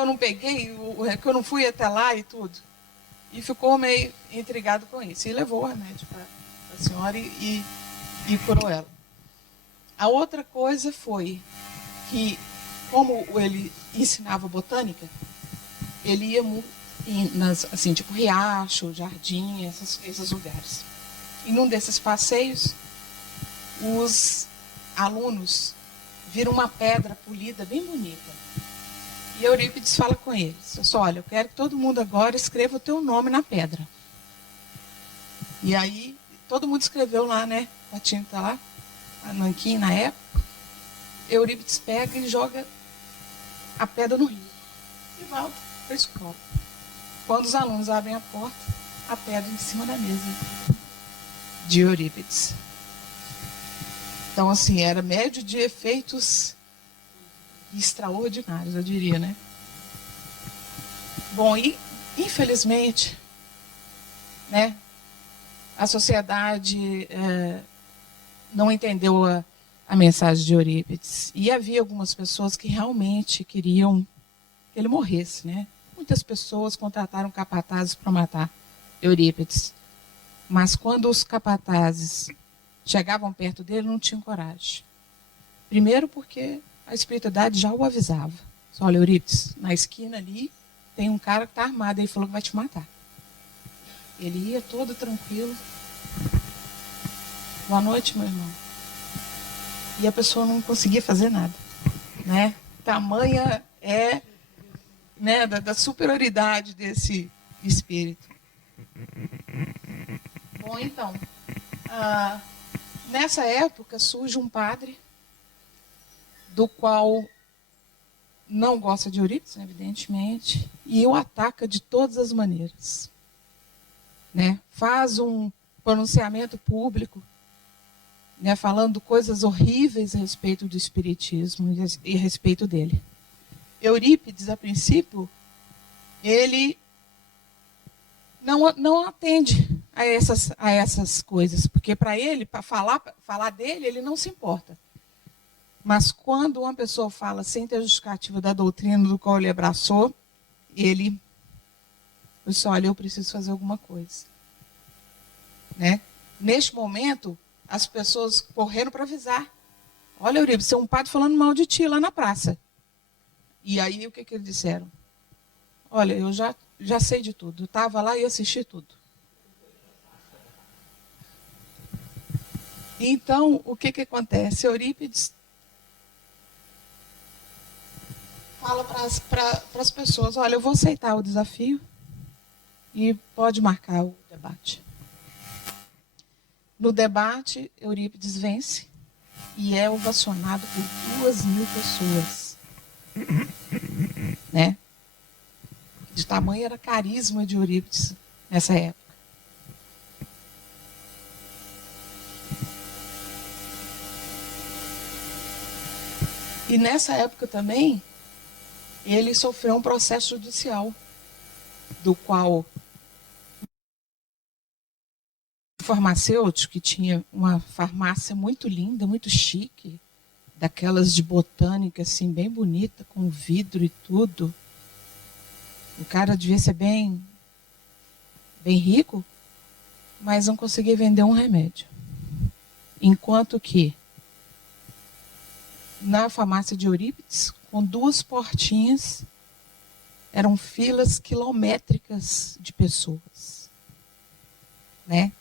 não peguei, que eu não fui até lá e tudo? E ficou meio intrigado com isso. E levou o remédio para a senhora e curou ela. A outra coisa foi que, como ele ensinava botânica, ele ia assim, tipo riacho, jardim, esses lugares. E num desses passeios, os alunos viram uma pedra polida bem bonita. E Eurípides fala com eles: olha, eu quero que todo mundo agora escreva o teu nome na pedra. E aí, todo mundo escreveu lá, né? A tinta lá, a nanquim na época. Eurípides pega e joga a pedra no rio. E volta para a escola. Quando os alunos abrem a porta, a pedra em cima da mesa de Eurípides. Então, assim, era médio de efeitos extraordinários, eu diria, né? Bom, e infelizmente, né, a sociedade não entendeu a mensagem de Eurípides. E havia algumas pessoas que realmente queriam que ele morresse, né? Muitas pessoas contrataram capatazes para matar Eurípides. Mas quando os capatazes chegavam perto dele, não tinham coragem. Primeiro porque a espiritualidade já o avisava. Olha, Eurípides, na esquina ali tem um cara que está armado. Ele falou que vai te matar. Ele ia todo tranquilo. Boa noite, meu irmão. E a pessoa não conseguia fazer nada, né? Tamanha é, né, da superioridade desse espírito. Bom, então, nessa época surge um padre do qual não gosta de Eurípides, evidentemente, e o ataca de todas as maneiras, né? Faz um pronunciamento público né, falando coisas horríveis a respeito do espiritismo e a respeito dele. Eurípides, a princípio, ele não atende a essas coisas, porque para ele, para falar dele, ele não se importa. Mas quando uma pessoa fala sem ter justificativa da doutrina do qual ele abraçou, ele disse, olha, eu preciso fazer alguma coisa. Né? Neste momento, as pessoas correram para avisar. Olha, Eurípides, tem um padre falando mal de ti lá na praça. E aí, o que eles disseram? Olha, eu já sei de tudo. Eu estava lá e assisti tudo. Então, o que acontece? Eurípides fala para as pessoas, olha, eu vou aceitar o desafio e pode marcar o debate. No debate, Eurípides vence e é ovacionado por 2.000 pessoas. Né? De tamanho era carisma de Eurípides nessa época. E nessa época também, ele sofreu um processo judicial, do qual o farmacêutico, que tinha uma farmácia muito linda, muito chique, daquelas de botânica, assim, bem bonita, com vidro e tudo. O cara devia ser bem rico, mas não conseguia vender um remédio. Enquanto que, na farmácia de Eurípides, com 2 portinhas, eram filas quilométricas de pessoas. Né?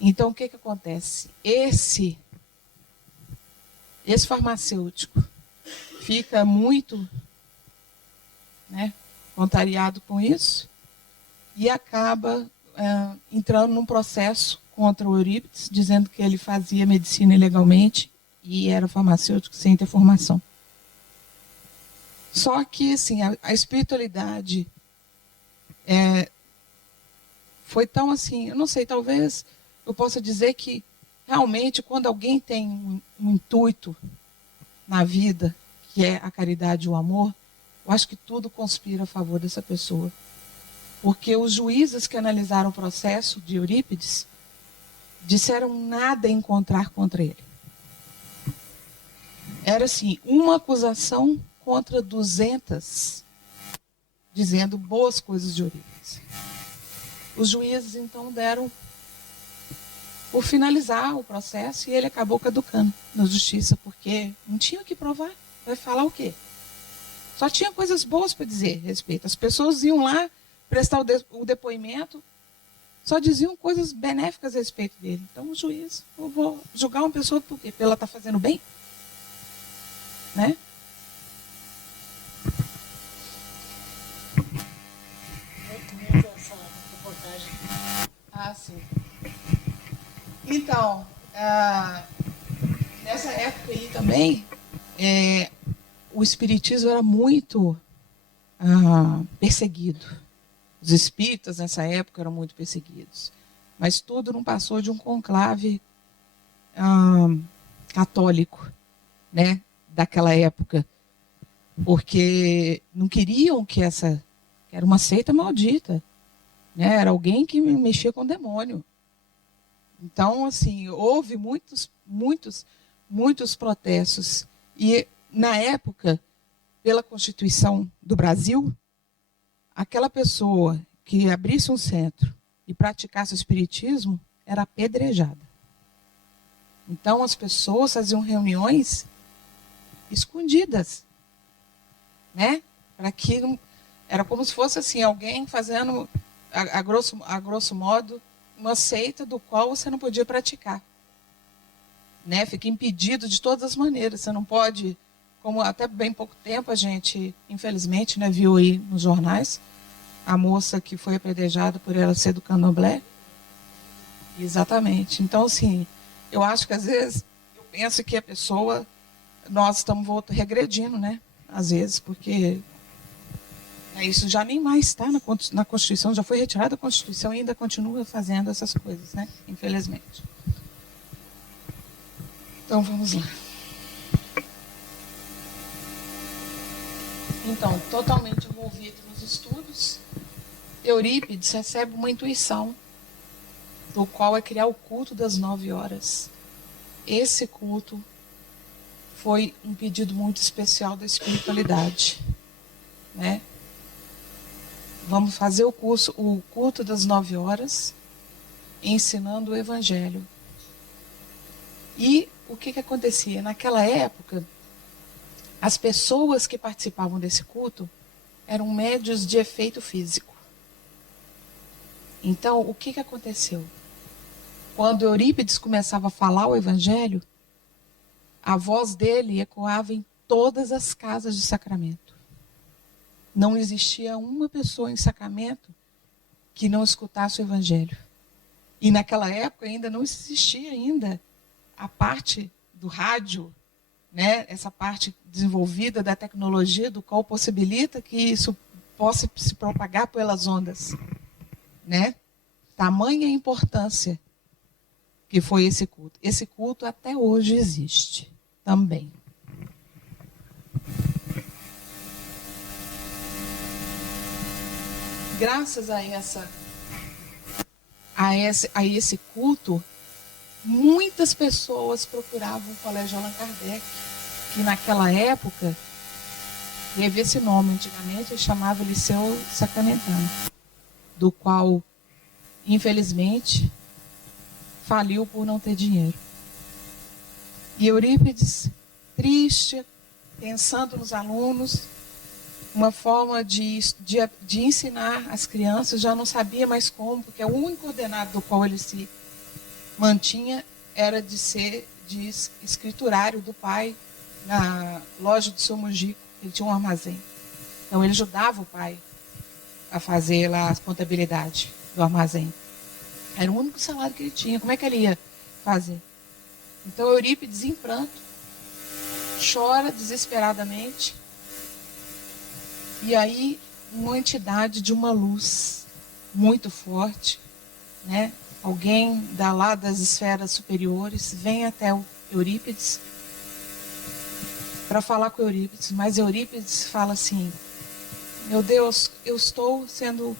Então, o que acontece? Esse farmacêutico fica muito, né, contrariado com isso e acaba entrando num processo contra o Eurípides, dizendo que ele fazia medicina ilegalmente e era farmacêutico sem ter formação. Só que, assim, a espiritualidade foi tão assim, eu não sei, talvez eu possa dizer que realmente quando alguém tem um intuito na vida, que é a caridade e o amor, eu acho que tudo conspira a favor dessa pessoa. Porque os juízes que analisaram o processo de Eurípides disseram nada encontrar contra ele. Era assim, uma acusação contra 200, dizendo boas coisas de Eurípides. Os juízes, então, deram por finalizar o processo e ele acabou caducando na justiça, porque não tinha o que provar. Vai falar o quê? Só tinha coisas boas para dizer a respeito. As pessoas iam lá prestar o depoimento, só diziam coisas benéficas a respeito dele. Então, o juiz, eu vou julgar uma pessoa por quê? Porque ela está fazendo bem? Né? Essa reportagem. Ah, sim. Então, nessa época aí também, o espiritismo era muito perseguido. Os espíritas nessa época eram muito perseguidos. Mas tudo não passou de um conclave católico, né, daquela época. Porque não queriam que era uma seita maldita. Né, era alguém que mexia com o demônio. Então, assim, houve muitos protestos. E, na época, pela Constituição do Brasil, aquela pessoa que abrisse um centro e praticasse o espiritismo era apedrejada. Então, as pessoas faziam reuniões escondidas, né? Para que não, era como se fosse assim, alguém fazendo, a grosso modo, uma seita do qual você não podia praticar. Né? Fica impedido de todas as maneiras. Você não pode, como até bem pouco tempo a gente, infelizmente, né, viu aí nos jornais, a moça que foi apedrejada por ela ser do candomblé. Exatamente. Então, assim, eu acho que às vezes, eu penso que a pessoa, nós estamos regredindo, né? Às vezes, porque isso já nem mais está na Constituição, já foi retirado da Constituição e ainda continua fazendo essas coisas, né? Infelizmente. Então, vamos lá. Então, totalmente envolvido nos estudos, Eurípides recebe uma intuição, do qual é criar o culto das 9 horas. Esse culto foi um pedido muito especial da espiritualidade, né? Vamos fazer o culto das 9 horas, ensinando o Evangelho. E o que acontecia? Naquela época, as pessoas que participavam desse culto eram médios de efeito físico. Então, o que aconteceu? Quando Eurípides começava a falar o Evangelho, a voz dele ecoava em todas as casas de Sacramento. Não existia uma pessoa em Sacramento que não escutasse o Evangelho. E naquela época ainda não existia ainda a parte do rádio, né? Essa parte desenvolvida da tecnologia, do qual possibilita que isso possa se propagar pelas ondas, né? Tamanha importância que foi esse culto. Esse culto até hoje existe também. Graças a esse culto, muitas pessoas procuravam o Colégio Allan Kardec, que naquela época teve esse nome, antigamente ele chamava Liceu Sacramentano, do qual, infelizmente, faliu por não ter dinheiro. E Eurípides, triste, pensando nos alunos, uma forma de ensinar as crianças, já não sabia mais como, porque o único ordenado do qual ele se mantinha era de ser de escriturário do pai na loja do seu Mogi. Ele tinha um armazém. Então ele ajudava o pai a fazer lá a contabilidade do armazém. Era o único salário que ele tinha. Como é que ele ia fazer? Então Eurípides, em pranto, chora desesperadamente. E aí, uma entidade de uma luz muito forte, né? Alguém lá das esferas superiores vem até o Eurípides para falar com Eurípides. Mas Eurípides fala assim: meu Deus, eu estou sendo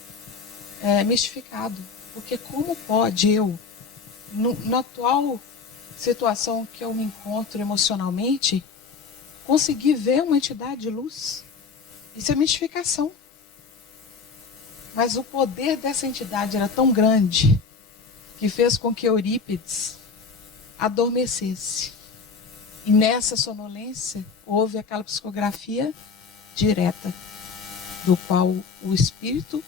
mistificado. Porque como pode eu, na atual situação que eu me encontro emocionalmente, conseguir ver uma entidade de luz? Isso é mistificação. Mas o poder dessa entidade era tão grande que fez com que Eurípides adormecesse. E nessa sonolência houve aquela psicografia direta, do qual o espírito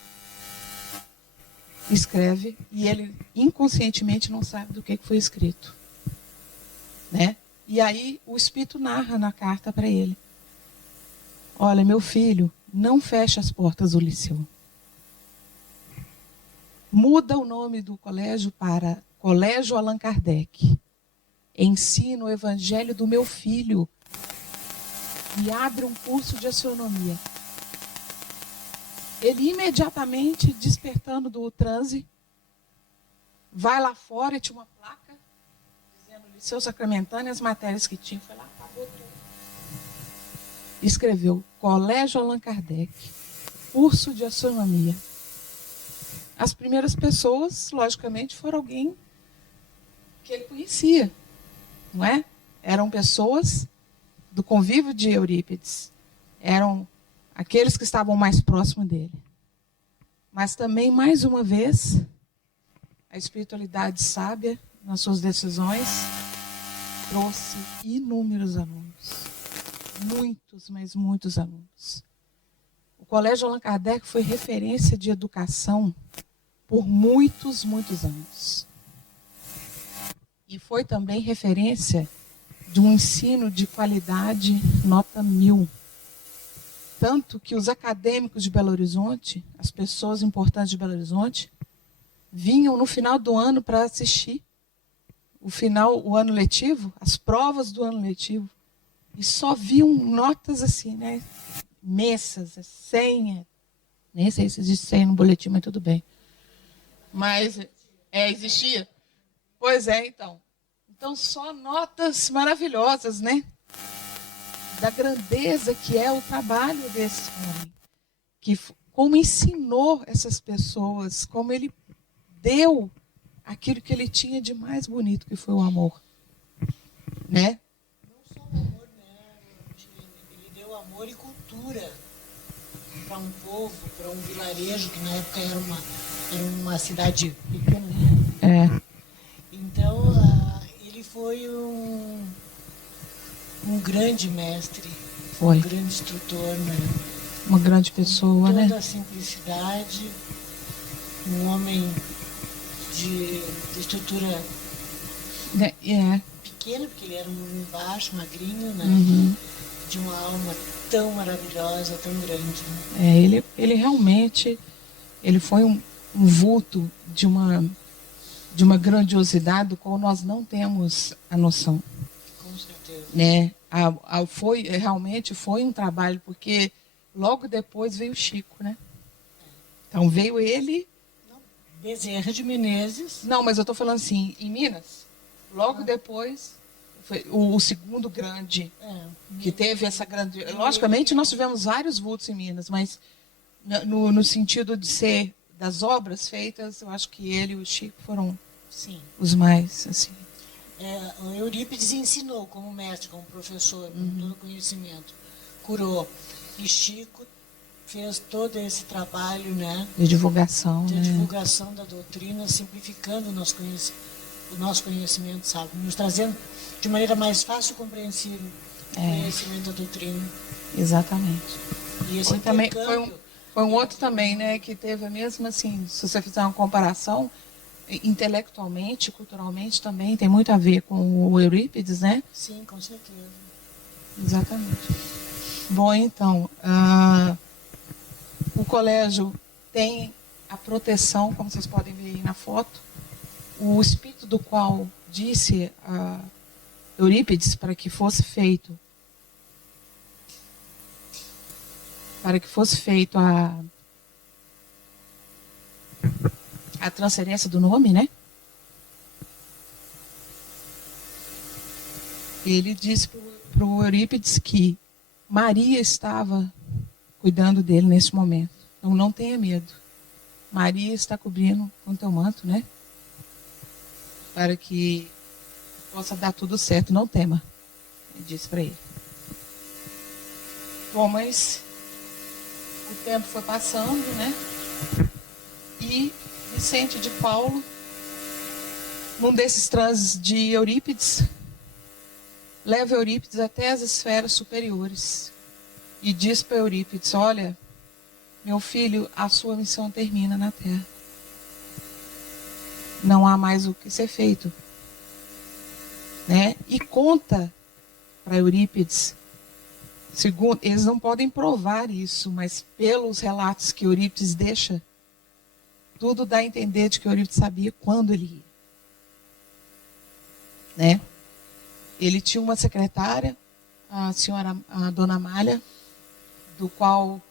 escreve e ele inconscientemente não sabe do que foi escrito, né? E aí o espírito narra na carta para ele: olha, meu filho, não feche as portas do liceu. Muda o nome do colégio para Colégio Allan Kardec. Ensina o evangelho do meu filho e abre um curso de astronomia. Ele imediatamente, despertando do transe, vai lá fora e tinha uma placa dizendo Liceu Sacramentano e as matérias que tinha. Foi lá, apagou tudo. Escreveu Colégio Allan Kardec, curso de astronomia. As primeiras pessoas, logicamente, foram alguém que ele conhecia, não é? Eram pessoas do convívio de Eurípides. Eram aqueles que estavam mais próximos dele. Mas também, mais uma vez, a espiritualidade sábia, nas suas decisões, trouxe inúmeros alunos. Muitos, mas muitos alunos. O Colégio Allan Kardec foi referência de educação por muitos, muitos anos. E foi também referência de um ensino de qualidade nota 1000. Tanto que os acadêmicos de Belo Horizonte, as pessoas importantes de Belo Horizonte, vinham no final do ano para assistir o ano letivo, as provas do ano letivo, e só viam notas assim, né? Imensas, 100, nem sei se existe 100 no boletim, mas tudo bem. Mas existia? Pois é, então. Então, só notas maravilhosas, né? Da grandeza que é o trabalho desse homem. Como ensinou essas pessoas, como ele deu aquilo que ele tinha de mais bonito, que foi o amor. Né? Não só o amor, né? Ele deu amor e cultura para um povo, para um vilarejo, que na época era uma cidade pequena. É. Então, ele foi um grande mestre, Foi. um grande instrutor, né? Uma grande pessoa, toda né? Toda a simplicidade, um homem de estrutura pequena, porque ele era um homem baixo, magrinho, né? Uhum. De uma alma tão maravilhosa, tão grande. Né? Ele realmente ele foi um vulto de uma grandiosidade do qual nós não temos a noção. Com certeza. Né? Realmente foi um trabalho, porque logo depois veio o Chico, né? Então veio ele... Bezerra de Menezes. Não, mas eu estou falando assim, em Minas, logo depois, foi o segundo grande, que teve essa grande... Logicamente, nós tivemos vários vultos em Minas, mas no sentido de ser das obras feitas, eu acho que ele e o Chico foram os mais, assim... o Eurípides ensinou como mestre, como professor, com todo conhecimento, curou. E Chico fez todo esse trabalho, né, de divulgação, de divulgação da doutrina, simplificando o nosso conhecimento, sabe, nos trazendo de maneira mais fácil e compreensível o conhecimento da doutrina. Exatamente. E esse foi um outro também, né, que teve a mesma, assim, se você fizer uma comparação, intelectualmente, culturalmente também, tem muito a ver com o Eurípides, né? Sim, com certeza. Exatamente. Bom, então, o colégio tem a proteção, como vocês podem ver aí na foto, o espírito do qual disse a Eurípides para que fosse feito a transferência do nome, né? Ele disse para o Eurípides que Maria estava cuidando dele nesse momento. Então não tenha medo. Maria está cobrindo com teu manto, né? Para que possa dar tudo certo. Não tema. Ele disse para ele. Bom, mas o tempo foi passando, né? E Vicente de Paulo, num desses transes de Eurípides, leva Eurípides até as esferas superiores e diz para Eurípides: olha, meu filho, a sua missão termina na Terra. Não há mais o que ser feito. Né? E conta para Eurípides, segundo, eles não podem provar isso, mas pelos relatos que Eurípides deixa, tudo dá a entender de que Eurípides sabia quando ele ia. Né? Ele tinha uma secretária, a dona Amália, do qual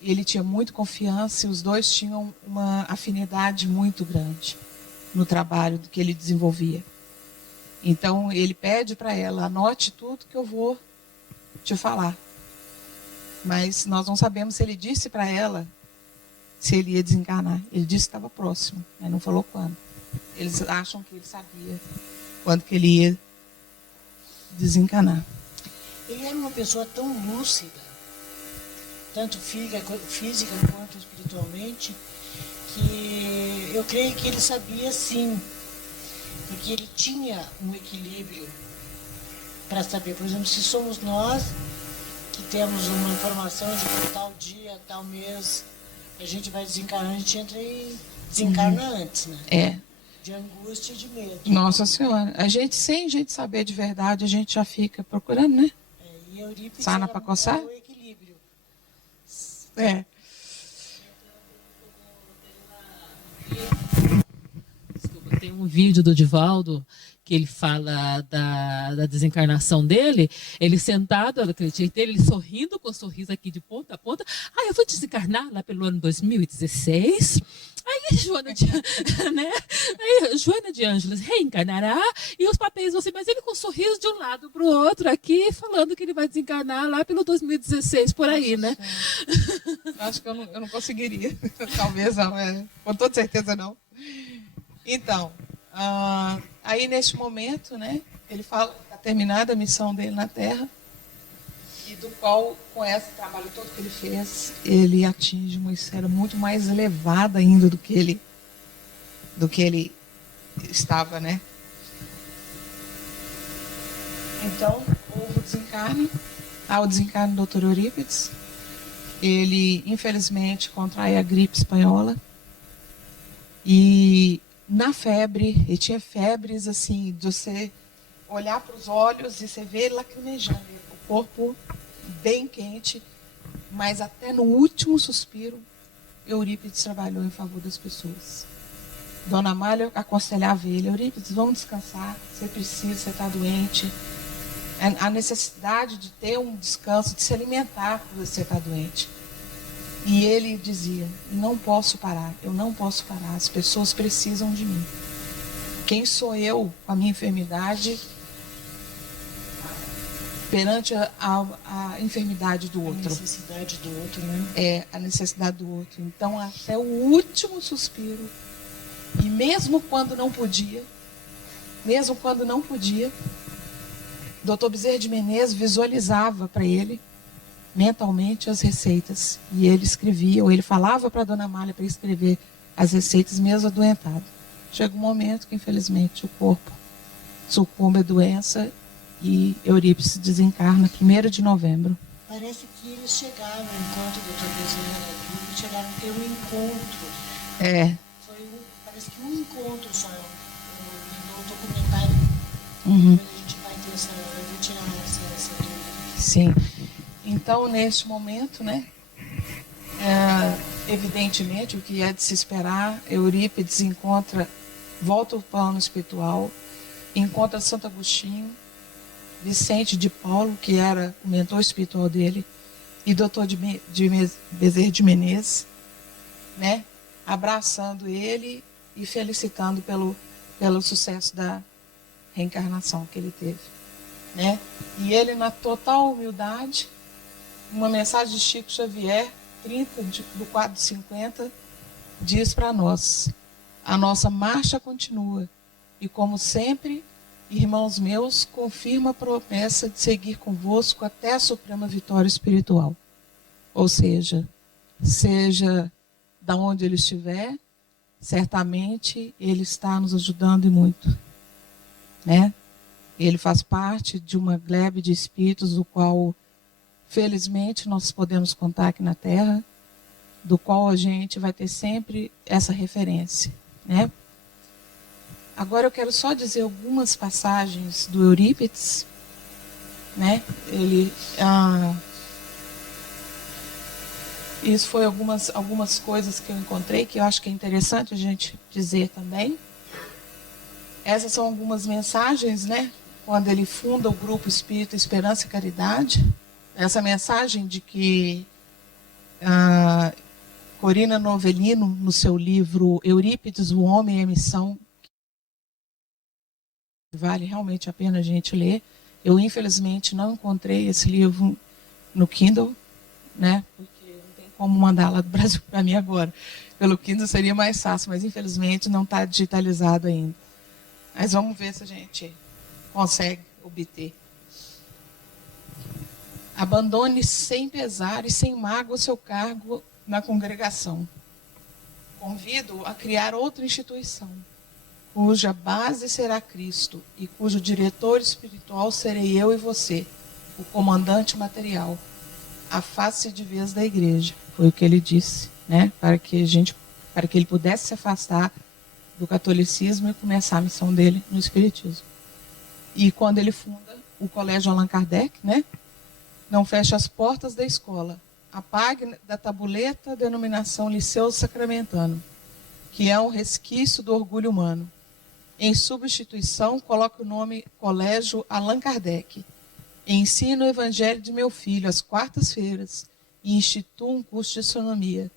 ele tinha muita confiança, e os dois tinham uma afinidade muito grande no trabalho que ele desenvolvia. Então ele pede para ela: anote tudo que eu vou te falar. Mas nós não sabemos se ele disse para ela se ele ia desencarnar. Ele disse que estava próximo, mas não falou quando. Eles acham que ele sabia quando que ele ia desencarnar. Ele era uma pessoa tão lúcida, tanto física quanto espiritualmente, que eu creio que ele sabia sim, porque ele tinha um equilíbrio para saber. Por exemplo, se somos nós que temos uma informação de que tal dia, tal mês a gente vai desencarnar, a gente entra e desencarna antes, né? De angústia e de medo. Nossa Senhora, a gente, sem a gente saber de verdade, a gente já fica procurando, né? E Eurípides Sana para coçar? o equilíbrio. Desculpa, Tem um vídeo do Divaldo que ele fala da desencarnação dele, ele sentado, eu acreditei, ele sorrindo, com um sorriso aqui de ponta a ponta. Ah, eu vou desencarnar lá pelo ano 2016. Aí Joana de Ângeles reencarnará e os papéis vão ser, mas ele com um sorriso de um lado para o outro aqui, falando que ele vai desencarnar lá pelo 2016, por aí, né? Acho que eu não conseguiria. Talvez não, com toda certeza não. Então, aí neste momento, né, ele fala que está terminada a missão dele na Terra, e do qual, com esse trabalho todo que ele fez, ele atinge uma esfera muito mais elevada ainda do que ele estava, né? Então, houve o desencarne. Ao desencarne do Dr. Eurípides, ele, infelizmente, contrai a gripe espanhola, e na febre, ele tinha febres assim, de você olhar para os olhos e você ver ele lacrimejando, o corpo bem quente, mas até no último suspiro, Eurípides trabalhou em favor das pessoas. Dona Amália aconselhava ele: Eurípides, vamos descansar, você precisa, você está doente. A necessidade de ter um descanso, de se alimentar quando você está doente. E ele dizia: não posso parar, eu não posso parar, as pessoas precisam de mim. Quem sou eu com a minha enfermidade perante a enfermidade do outro? A necessidade do outro, né? É, a necessidade do outro. Então, até o último suspiro, e mesmo quando não podia, Dr. Bezerra de Menezes visualizava para ele mentalmente as receitas, e ele escrevia, ou ele falava para a Dona Amália para escrever as receitas, mesmo adoentado. Chega um momento que, infelizmente, o corpo sucumbe à doença e Eurípides desencarna 1º de novembro. Parece que eles chegaram no encontro do Dr. Bezerra, eles chegaram a ter um encontro. Parece que um encontro só, no documentário. A gente vai ter eu vou tirar essa dúvida. Sim. Então, neste momento, né, evidentemente, o que é de se esperar, Eurípides volta ao plano espiritual, encontra Santo Agostinho, Vicente de Paulo, que era o mentor espiritual dele, e Dr. Bezerra de Menezes, né, abraçando ele e felicitando pelo sucesso da reencarnação que ele teve, né? E ele, na total humildade, uma mensagem de Chico Xavier, 30 do 4/50, diz para nós: a nossa marcha continua, e como sempre, irmãos meus, confirma a promessa de seguir convosco até a suprema vitória espiritual. Ou seja da onde ele estiver, certamente ele está nos ajudando e muito, né? Ele faz parte de uma glebe de espíritos do qual, felizmente, nós podemos contar aqui na Terra, do qual a gente vai ter sempre essa referência, né? Agora eu quero só dizer algumas passagens do Eurípides, né? Isso foi algumas coisas que eu encontrei que eu acho que é interessante a gente dizer também. Essas são algumas mensagens, né? Quando ele funda o grupo Espírita Esperança e Caridade. Essa mensagem de que Corina Novellino, no seu livro Eurípides, o Homem e a Missão, vale realmente a pena a gente ler. Eu, infelizmente, não encontrei esse livro no Kindle, né? Porque não tem como mandar lá do Brasil para mim agora. Pelo Kindle seria mais fácil, mas infelizmente não está digitalizado ainda. Mas vamos ver se a gente consegue obter. Abandone sem pesar e sem mágoa o seu cargo na congregação. Convido a criar outra instituição, cuja base será Cristo e cujo diretor espiritual serei eu e você, o comandante material, a face de vez da igreja. Foi o que ele disse, né? Para que ele pudesse se afastar do catolicismo e começar a missão dele no espiritismo. E quando ele funda o Colégio Allan Kardec, né? Não feche as portas da escola, apague da tabuleta a denominação Liceu Sacramentano, que é um resquício do orgulho humano. Em substituição, coloque o nome Colégio Allan Kardec. Ensino o Evangelho de meu filho às quartas-feiras e instituo um curso de astronomia.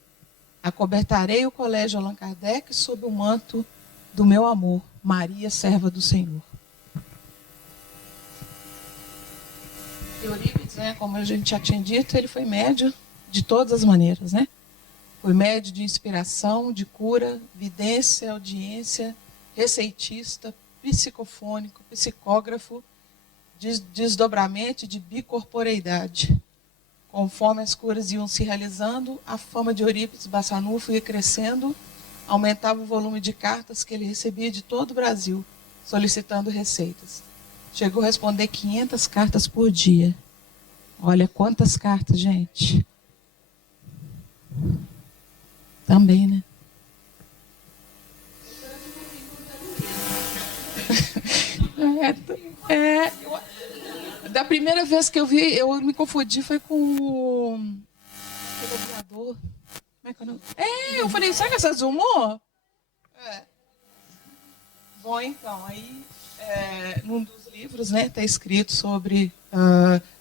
Acobertarei o Colégio Allan Kardec sob o manto do meu amor, Maria, serva do Senhor. Eurípides, né, como a gente já tinha dito, ele foi médio de todas as maneiras, né? Foi médio de inspiração, de cura, vidência, audiência, receitista, psicofônico, psicógrafo, desdobramento de bicorporeidade. Conforme as curas iam se realizando, a fama de Eurípides Bassanufo ia crescendo, aumentava o volume de cartas que ele recebia de todo o Brasil, solicitando receitas. Chegou a responder 500 cartas por dia. Olha quantas cartas, gente. Também, né? Da primeira vez que eu vi, eu me confundi, foi com o aviador. Como é que é o nome? Eu falei, será que essa zoomou? Bom, então, aí, num dos livros, né, está escrito sobre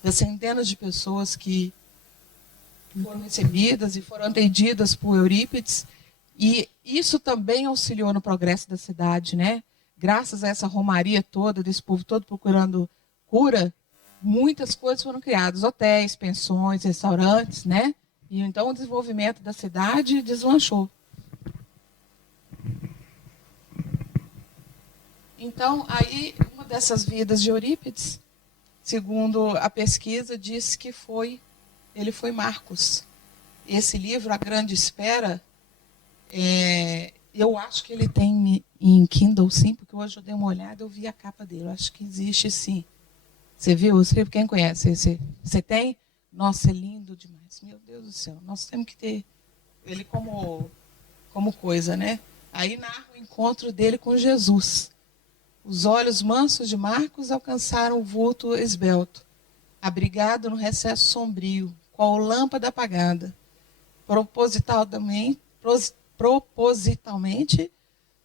as centenas de pessoas que foram recebidas e foram atendidas por Eurípides, e isso também auxiliou no progresso da cidade, né? Graças a essa romaria toda, desse povo todo procurando cura, muitas coisas foram criadas, hotéis, pensões, restaurantes, né? E então o desenvolvimento da cidade deslanchou. Então, aí, uma dessas vidas de Eurípides, segundo a pesquisa, diz que ele foi Marcos. Esse livro, A Grande Espera, eu acho que ele tem em Kindle, sim, porque hoje eu dei uma olhada, eu vi a capa dele. Eu acho que existe, sim. Você viu? Quem conhece esse? Você tem? Nossa, é lindo demais. Meu Deus do céu. Nós temos que ter ele como coisa, né? Aí narra o encontro dele com Jesus. Os olhos mansos de Marcos alcançaram o vulto esbelto, abrigado no recesso sombrio, qual lâmpada apagada. Propositalmente,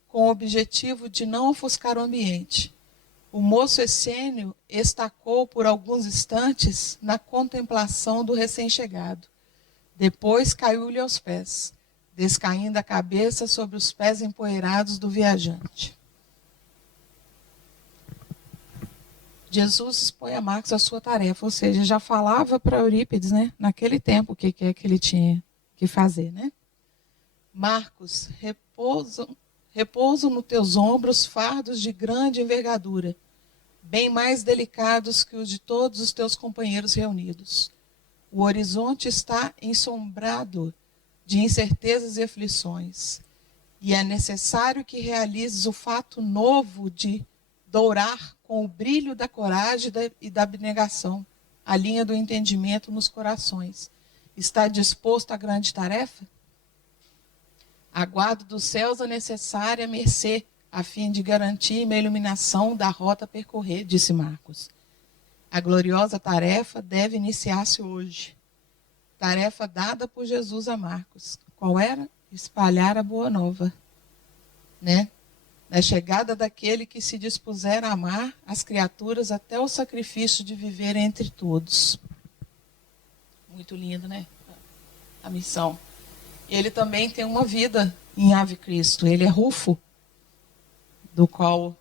com o objetivo de não ofuscar o ambiente. O moço essênio estacou por alguns instantes na contemplação do recém-chegado. Depois caiu-lhe aos pés, descaindo a cabeça sobre os pés empoeirados do viajante. Jesus expõe a Marcos a sua tarefa, ou seja, já falava para Eurípides, né, naquele tempo, o que é que ele tinha que fazer, né? Marcos, repouso nos teus ombros fardos de grande envergadura, bem mais delicados que os de todos os teus companheiros reunidos. O horizonte está ensombrado de incertezas e aflições, e é necessário que realizes o fato novo de dourar com o brilho da coragem e da abnegação a linha do entendimento nos corações. Está disposto à grande tarefa? Aguardo dos céus a necessária mercê, a fim de garantir uma iluminação da rota a percorrer, disse Marcos. A gloriosa tarefa deve iniciar-se hoje. Tarefa dada por Jesus a Marcos. Qual era? Espalhar a boa nova, né? Da chegada daquele que se dispuser a amar as criaturas até o sacrifício de viver entre todos. Muito lindo, né? A missão. Ele também tem uma vida em Ave Cristo. Ele é Rufo, do qual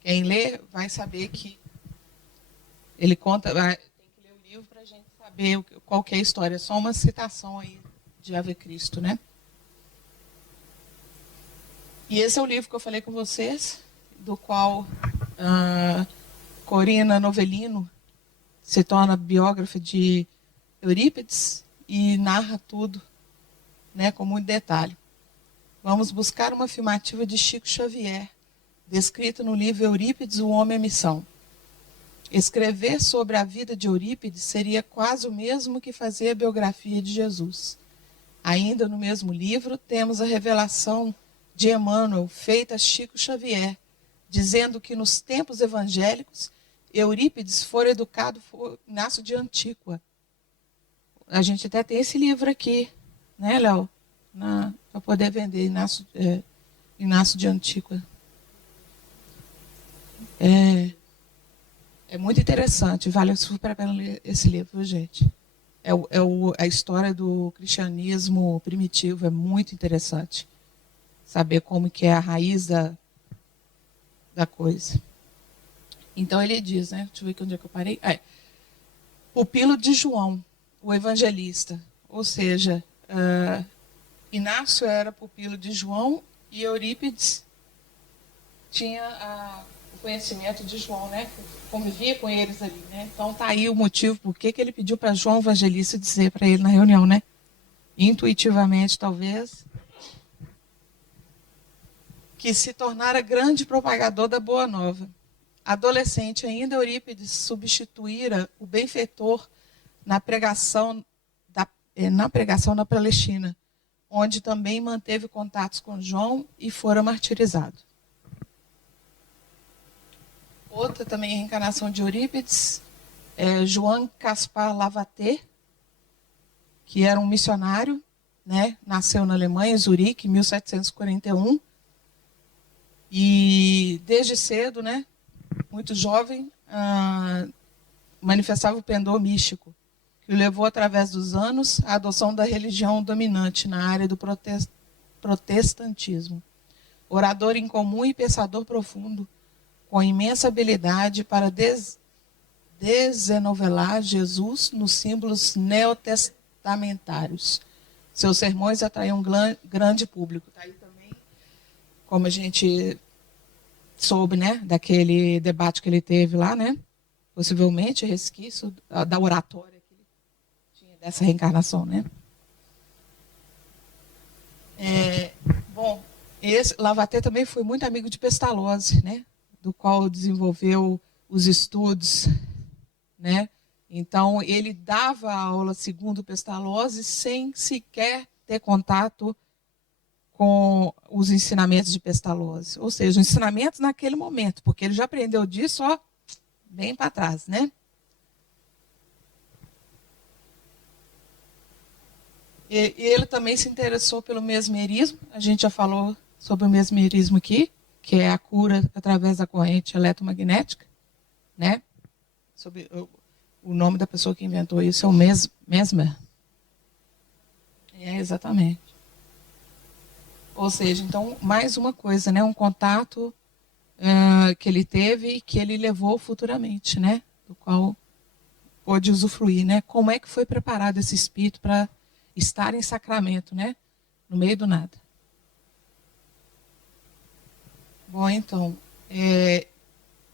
quem lê vai saber que ele conta. Tem que ler o livro para a gente saber qual que é a história. É só uma citação aí de Ave Cristo, né? E esse é o livro que eu falei com vocês, do qual Corina Novellino se torna biógrafa de Eurípides e narra tudo, né, com muito detalhe. Vamos buscar uma afirmativa de Chico Xavier, descrita no livro Eurípides, o Homem e a Missão. Escrever sobre a vida de Eurípides seria quase o mesmo que fazer a biografia de Jesus. Ainda no mesmo livro, temos a revelação de Emmanuel, feita a Chico Xavier, dizendo que nos tempos evangélicos, Eurípides fora educado por Inácio de Antíqua. A gente até tem esse livro aqui, né, Léo? Para poder vender, Inácio de Antíqua. É muito interessante, vale super a pena ler esse livro, viu, gente? A história do cristianismo primitivo é muito interessante. Saber como que é a raiz da coisa. Então ele diz, né? Deixa eu ver aqui onde é que eu parei. Pupilo de João, o evangelista. Ou seja, Inácio era pupilo de João e Eurípides tinha o conhecimento de João, né? Convivia com eles ali, né? Então tá aí o motivo por que ele pediu para João Evangelista dizer para ele na reunião, né? Intuitivamente, talvez, que se tornara grande propagador da Boa Nova. Adolescente ainda, Eurípides substituíra o benfeitor na pregação na Palestina, onde também manteve contatos com João e fora martirizado. Outra também reencarnação de Eurípides é João Caspar Lavater, que era um missionário, né? Nasceu na Alemanha, Zurique, em 1741. E desde cedo, né, muito jovem, manifestava o pendor místico, que o levou através dos anos à adoção da religião dominante na área do protestantismo. Orador incomum e pensador profundo, com imensa habilidade para desenovelar Jesus nos símbolos neotestamentários. Seus sermões atraíam um grande público. Está aí também, como a gente soube, né, daquele debate que ele teve lá, né? Possivelmente resquício da oratória que ele tinha dessa reencarnação, né? Bom, Lavater também foi muito amigo de Pestalozzi, né? Do qual desenvolveu os estudos, né? Então, ele dava aula segundo Pestalozzi sem sequer ter contato com os ensinamentos de Pestalozzi. Ou seja, os ensinamentos naquele momento, porque ele já aprendeu disso, ó, bem para trás, né? E ele também se interessou pelo mesmerismo. A gente já falou sobre o mesmerismo aqui, que é a cura através da corrente eletromagnética, né? Sobre o nome da pessoa que inventou isso é o Mesmer. Exatamente. Ou seja, então, mais uma coisa, né? Um contato que ele teve e que ele levou futuramente, né? Do qual pôde usufruir, né? Como é que foi preparado esse espírito para estar em Sacramento, né? No meio do nada. Bom, então,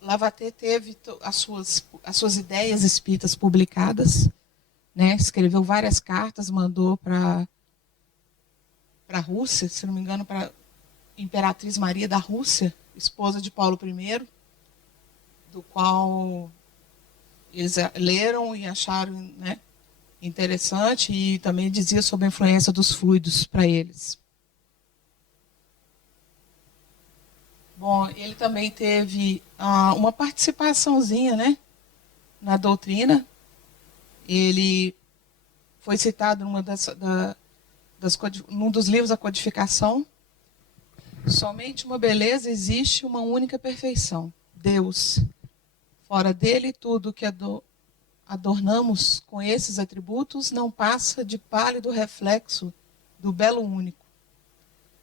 Lavater teve as suas ideias espíritas publicadas, né? Escreveu várias cartas, mandou para a Rússia, se não me engano, para a Imperatriz Maria da Rússia, esposa de Paulo I, do qual eles leram e acharam, né, interessante, e também dizia sobre a influência dos fluidos para eles. Bom, ele também teve uma participaçãozinha, né, na doutrina. Ele foi citado num dos livros da codificação. Somente uma beleza existe, uma única perfeição, Deus. Fora dele, tudo que adornamos com esses atributos não passa de pálido reflexo do belo único,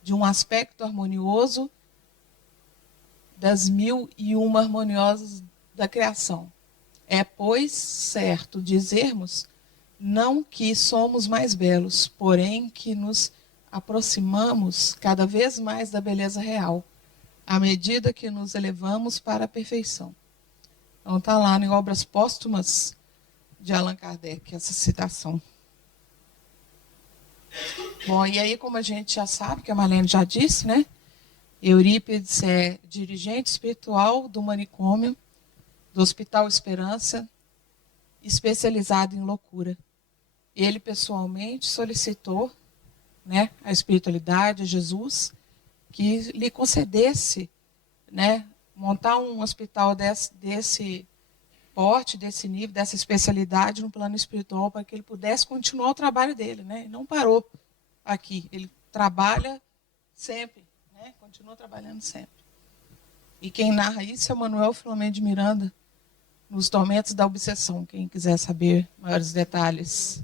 de um aspecto harmonioso das 1001 harmoniosas da criação. É, pois, certo dizermos, não que somos mais belos, porém que nos aproximamos cada vez mais da beleza real, à medida que nos elevamos para a perfeição. Então está lá em Obras Póstumas de Allan Kardec, essa citação. Bom, e aí, como a gente já sabe, que a Marlene já disse, né? Eurípides é dirigente espiritual do manicômio, do Hospital Esperança, especializado em loucura. Ele pessoalmente solicitou, né, a espiritualidade, a Jesus, que lhe concedesse, né, montar um hospital desse porte, desse nível, dessa especialidade no plano espiritual, para que ele pudesse continuar o trabalho dele, né? Não parou aqui, ele trabalha sempre, né? Continua trabalhando sempre. E quem narra isso é Manuel Filomeno de Miranda, nos Tormentos da Obsessão, quem quiser saber maiores detalhes.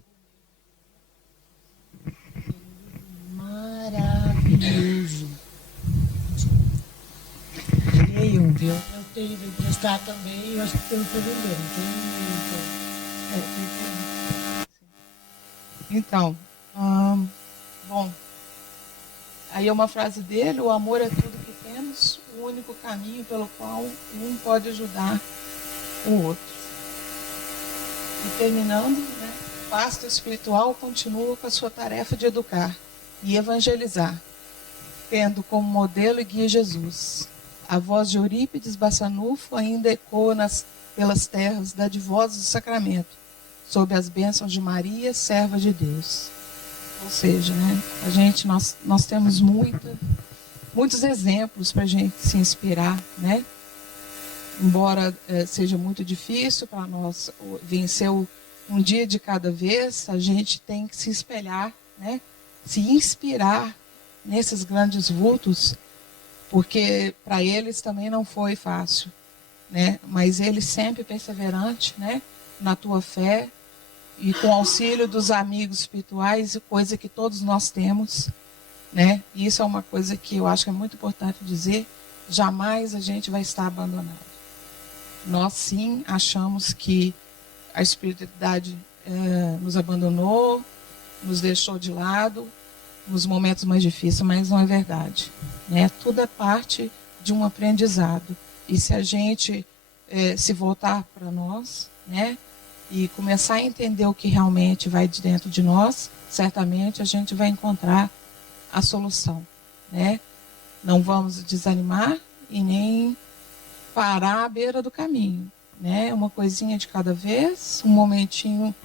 Maravilhoso. Leiam, viu? Eu tenho de emprestar também, eu acho que eu estou vendendo. Então, bom, aí é uma frase dele: o amor é tudo que temos, o único caminho pelo qual um pode ajudar o outro. E terminando, né, o pastor espiritual continua com a sua tarefa de educar e evangelizar, tendo como modelo e guia Jesus. A voz de Eurípides Barçanufo ainda ecoa pelas terras dadivosas do sacramento, sob as bênçãos de Maria, serva de Deus. Ou seja, né, nós temos muitos exemplos para a gente se inspirar, né? Embora seja muito difícil para nós vencer um dia de cada vez, a gente tem que se espelhar, né? Se inspirar nesses grandes vultos, porque para eles também não foi fácil, né? Mas ele sempre perseverante, né? Na tua fé, e com auxílio dos amigos espirituais, coisa que todos nós temos, né? E isso é uma coisa que eu acho que é muito importante dizer: jamais a gente vai estar abandonado. Nós sim achamos que a espiritualidade nos abandonou, nos deixou de lado nos momentos mais difíceis, mas não é verdade, né? Tudo é parte de um aprendizado. E se a gente se voltar para nós, né, e começar a entender o que realmente vai de dentro de nós, certamente a gente vai encontrar a solução, né? Não vamos desanimar e nem parar à beira do caminho, né? Uma coisinha de cada vez, um momentinho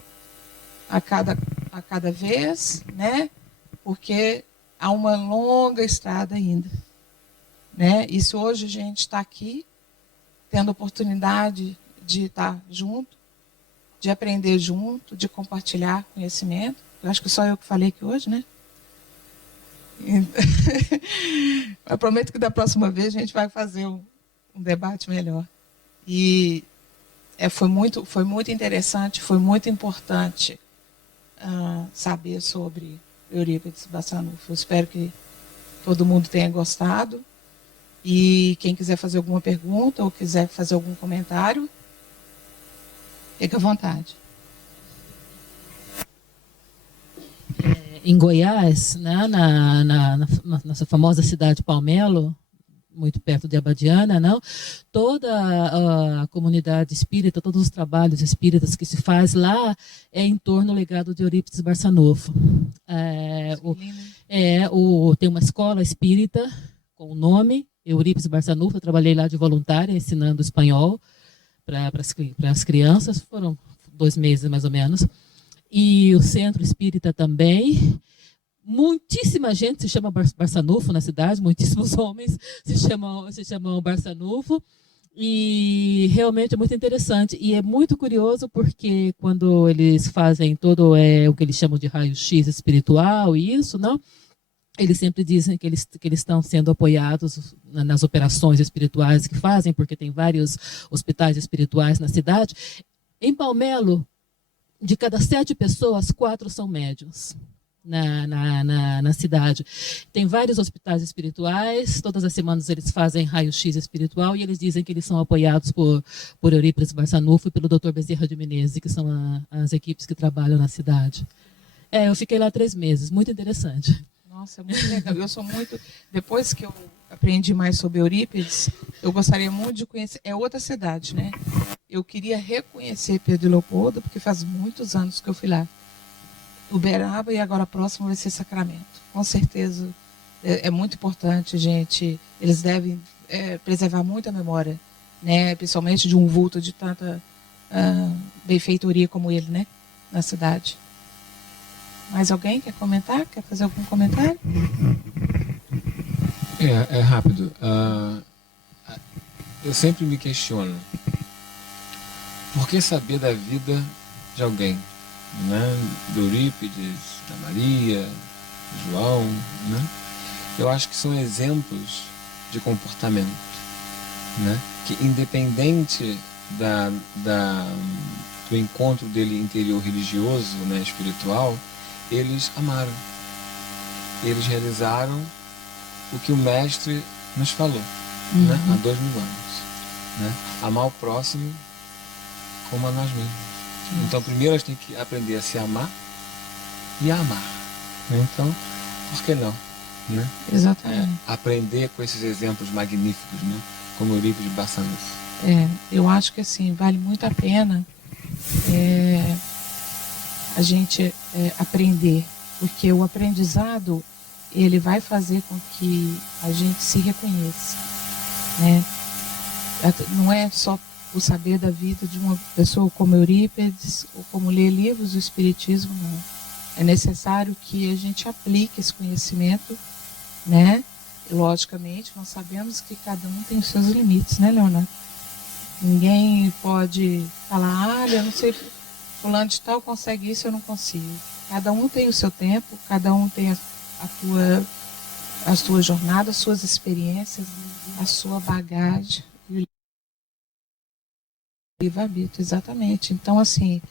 a cada vez, né? Porque há uma longa estrada ainda, né? E se hoje a gente está aqui, tendo a oportunidade de estar junto, de aprender junto, de compartilhar conhecimento. Eu acho que só eu que falei aqui hoje, né? Eu prometo que da próxima vez a gente vai fazer um debate melhor. E foi muito interessante, foi muito importante saber sobre Eurípides Barçanufo. Eu espero que todo mundo tenha gostado. E quem quiser fazer alguma pergunta ou quiser fazer algum comentário, fique à vontade. Em Goiás, né, na nossa famosa cidade de Palmelo, muito perto de Abadiana, não? Toda a comunidade espírita, todos os trabalhos espíritas que se faz lá é em torno do legado de Eurípides Barçanufo. Tem uma escola espírita com o nome Eurípides Barçanufo. Eu trabalhei lá de voluntária, ensinando espanhol para as crianças. Foram 2 meses, mais ou menos. E o centro espírita também. Muitíssima gente se chama Barçanufo na cidade, muitíssimos homens se chamam Barçanufo, e realmente é muito interessante. E é muito curioso porque quando eles fazem todo o que eles chamam de raio-x espiritual, e isso, não? Eles sempre dizem que eles estão sendo apoiados nas operações espirituais que fazem, porque tem vários hospitais espirituais na cidade. Em Palmelo, de cada 7 pessoas, 4 são médiuns. Na cidade. Tem vários hospitais espirituais, todas as semanas eles fazem raio-x espiritual, e eles dizem que eles são apoiados por Eurípides Barçanufo e pelo Dr. Bezerra de Menezes, que são as equipes que trabalham na cidade. Eu fiquei lá 3 meses, muito interessante. Nossa, é muito legal. Depois que eu aprendi mais sobre Eurípides, eu gostaria muito de conhecer. É outra cidade, né? Eu queria reconhecer Pedro Leopoldo, porque faz muitos anos que eu fui lá. Uberaba, e agora próximo vai ser Sacramento. Com certeza é muito importante, gente. Eles devem preservar muito a memória, né? Principalmente de um vulto de tanta benfeitoria como ele, né? Na cidade. Mais alguém quer comentar? Quer fazer algum comentário? É rápido. Eu sempre me questiono: por que saber da vida de alguém? Né? Do Eurípides, da Maria, do João, né? Eu acho que são exemplos de comportamento. né? Que independente do encontro dele interior religioso, né, espiritual, eles amaram. Eles realizaram o que o Mestre nos falou, né, há 2000 anos. Né? Amar o próximo como a nós mesmos. Então, primeiro a gente tem que aprender a se amar e a amar. Então, por que não? Né? Exatamente. Aprender com esses exemplos magníficos, né? Como Eurípides de Barçanufo. Eu acho que assim, vale muito a pena a gente aprender, porque o aprendizado ele vai fazer com que a gente se reconheça, né? Não é só o saber da vida de uma pessoa como Eurípides ou como ler livros do Espiritismo, não. É necessário que a gente aplique esse conhecimento, né? E, logicamente, nós sabemos que cada um tem os seus limites, né, Leonardo? Ninguém pode falar, eu não sei, fulano de tal consegue isso, eu não consigo. Cada um tem o seu tempo, cada um tem a sua jornada, as suas experiências, a sua bagagem. E o livre-arbítrio, exatamente. Então, assim,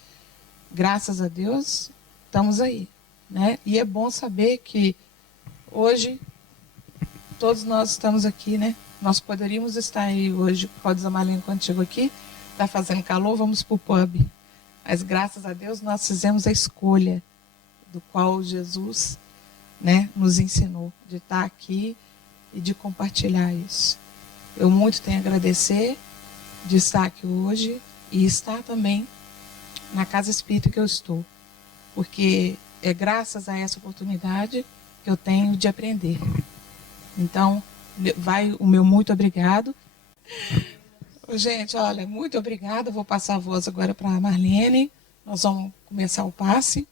graças a Deus, estamos aí, né? E é bom saber que hoje todos nós estamos aqui, né? Nós poderíamos estar aí hoje, Rosa Marlene, quando chegou aqui, está fazendo calor, vamos para o pub. Mas graças a Deus nós fizemos a escolha do qual Jesus, né, nos ensinou, de estar aqui e de compartilhar isso. Eu muito tenho a agradecer de estar aqui hoje e estar também na casa espírita que eu estou, porque é graças a essa oportunidade que eu tenho de aprender. Então, vai o meu muito obrigado. Gente, olha, muito obrigada. Vou passar a voz agora para a Marlene. Nós vamos começar o passe.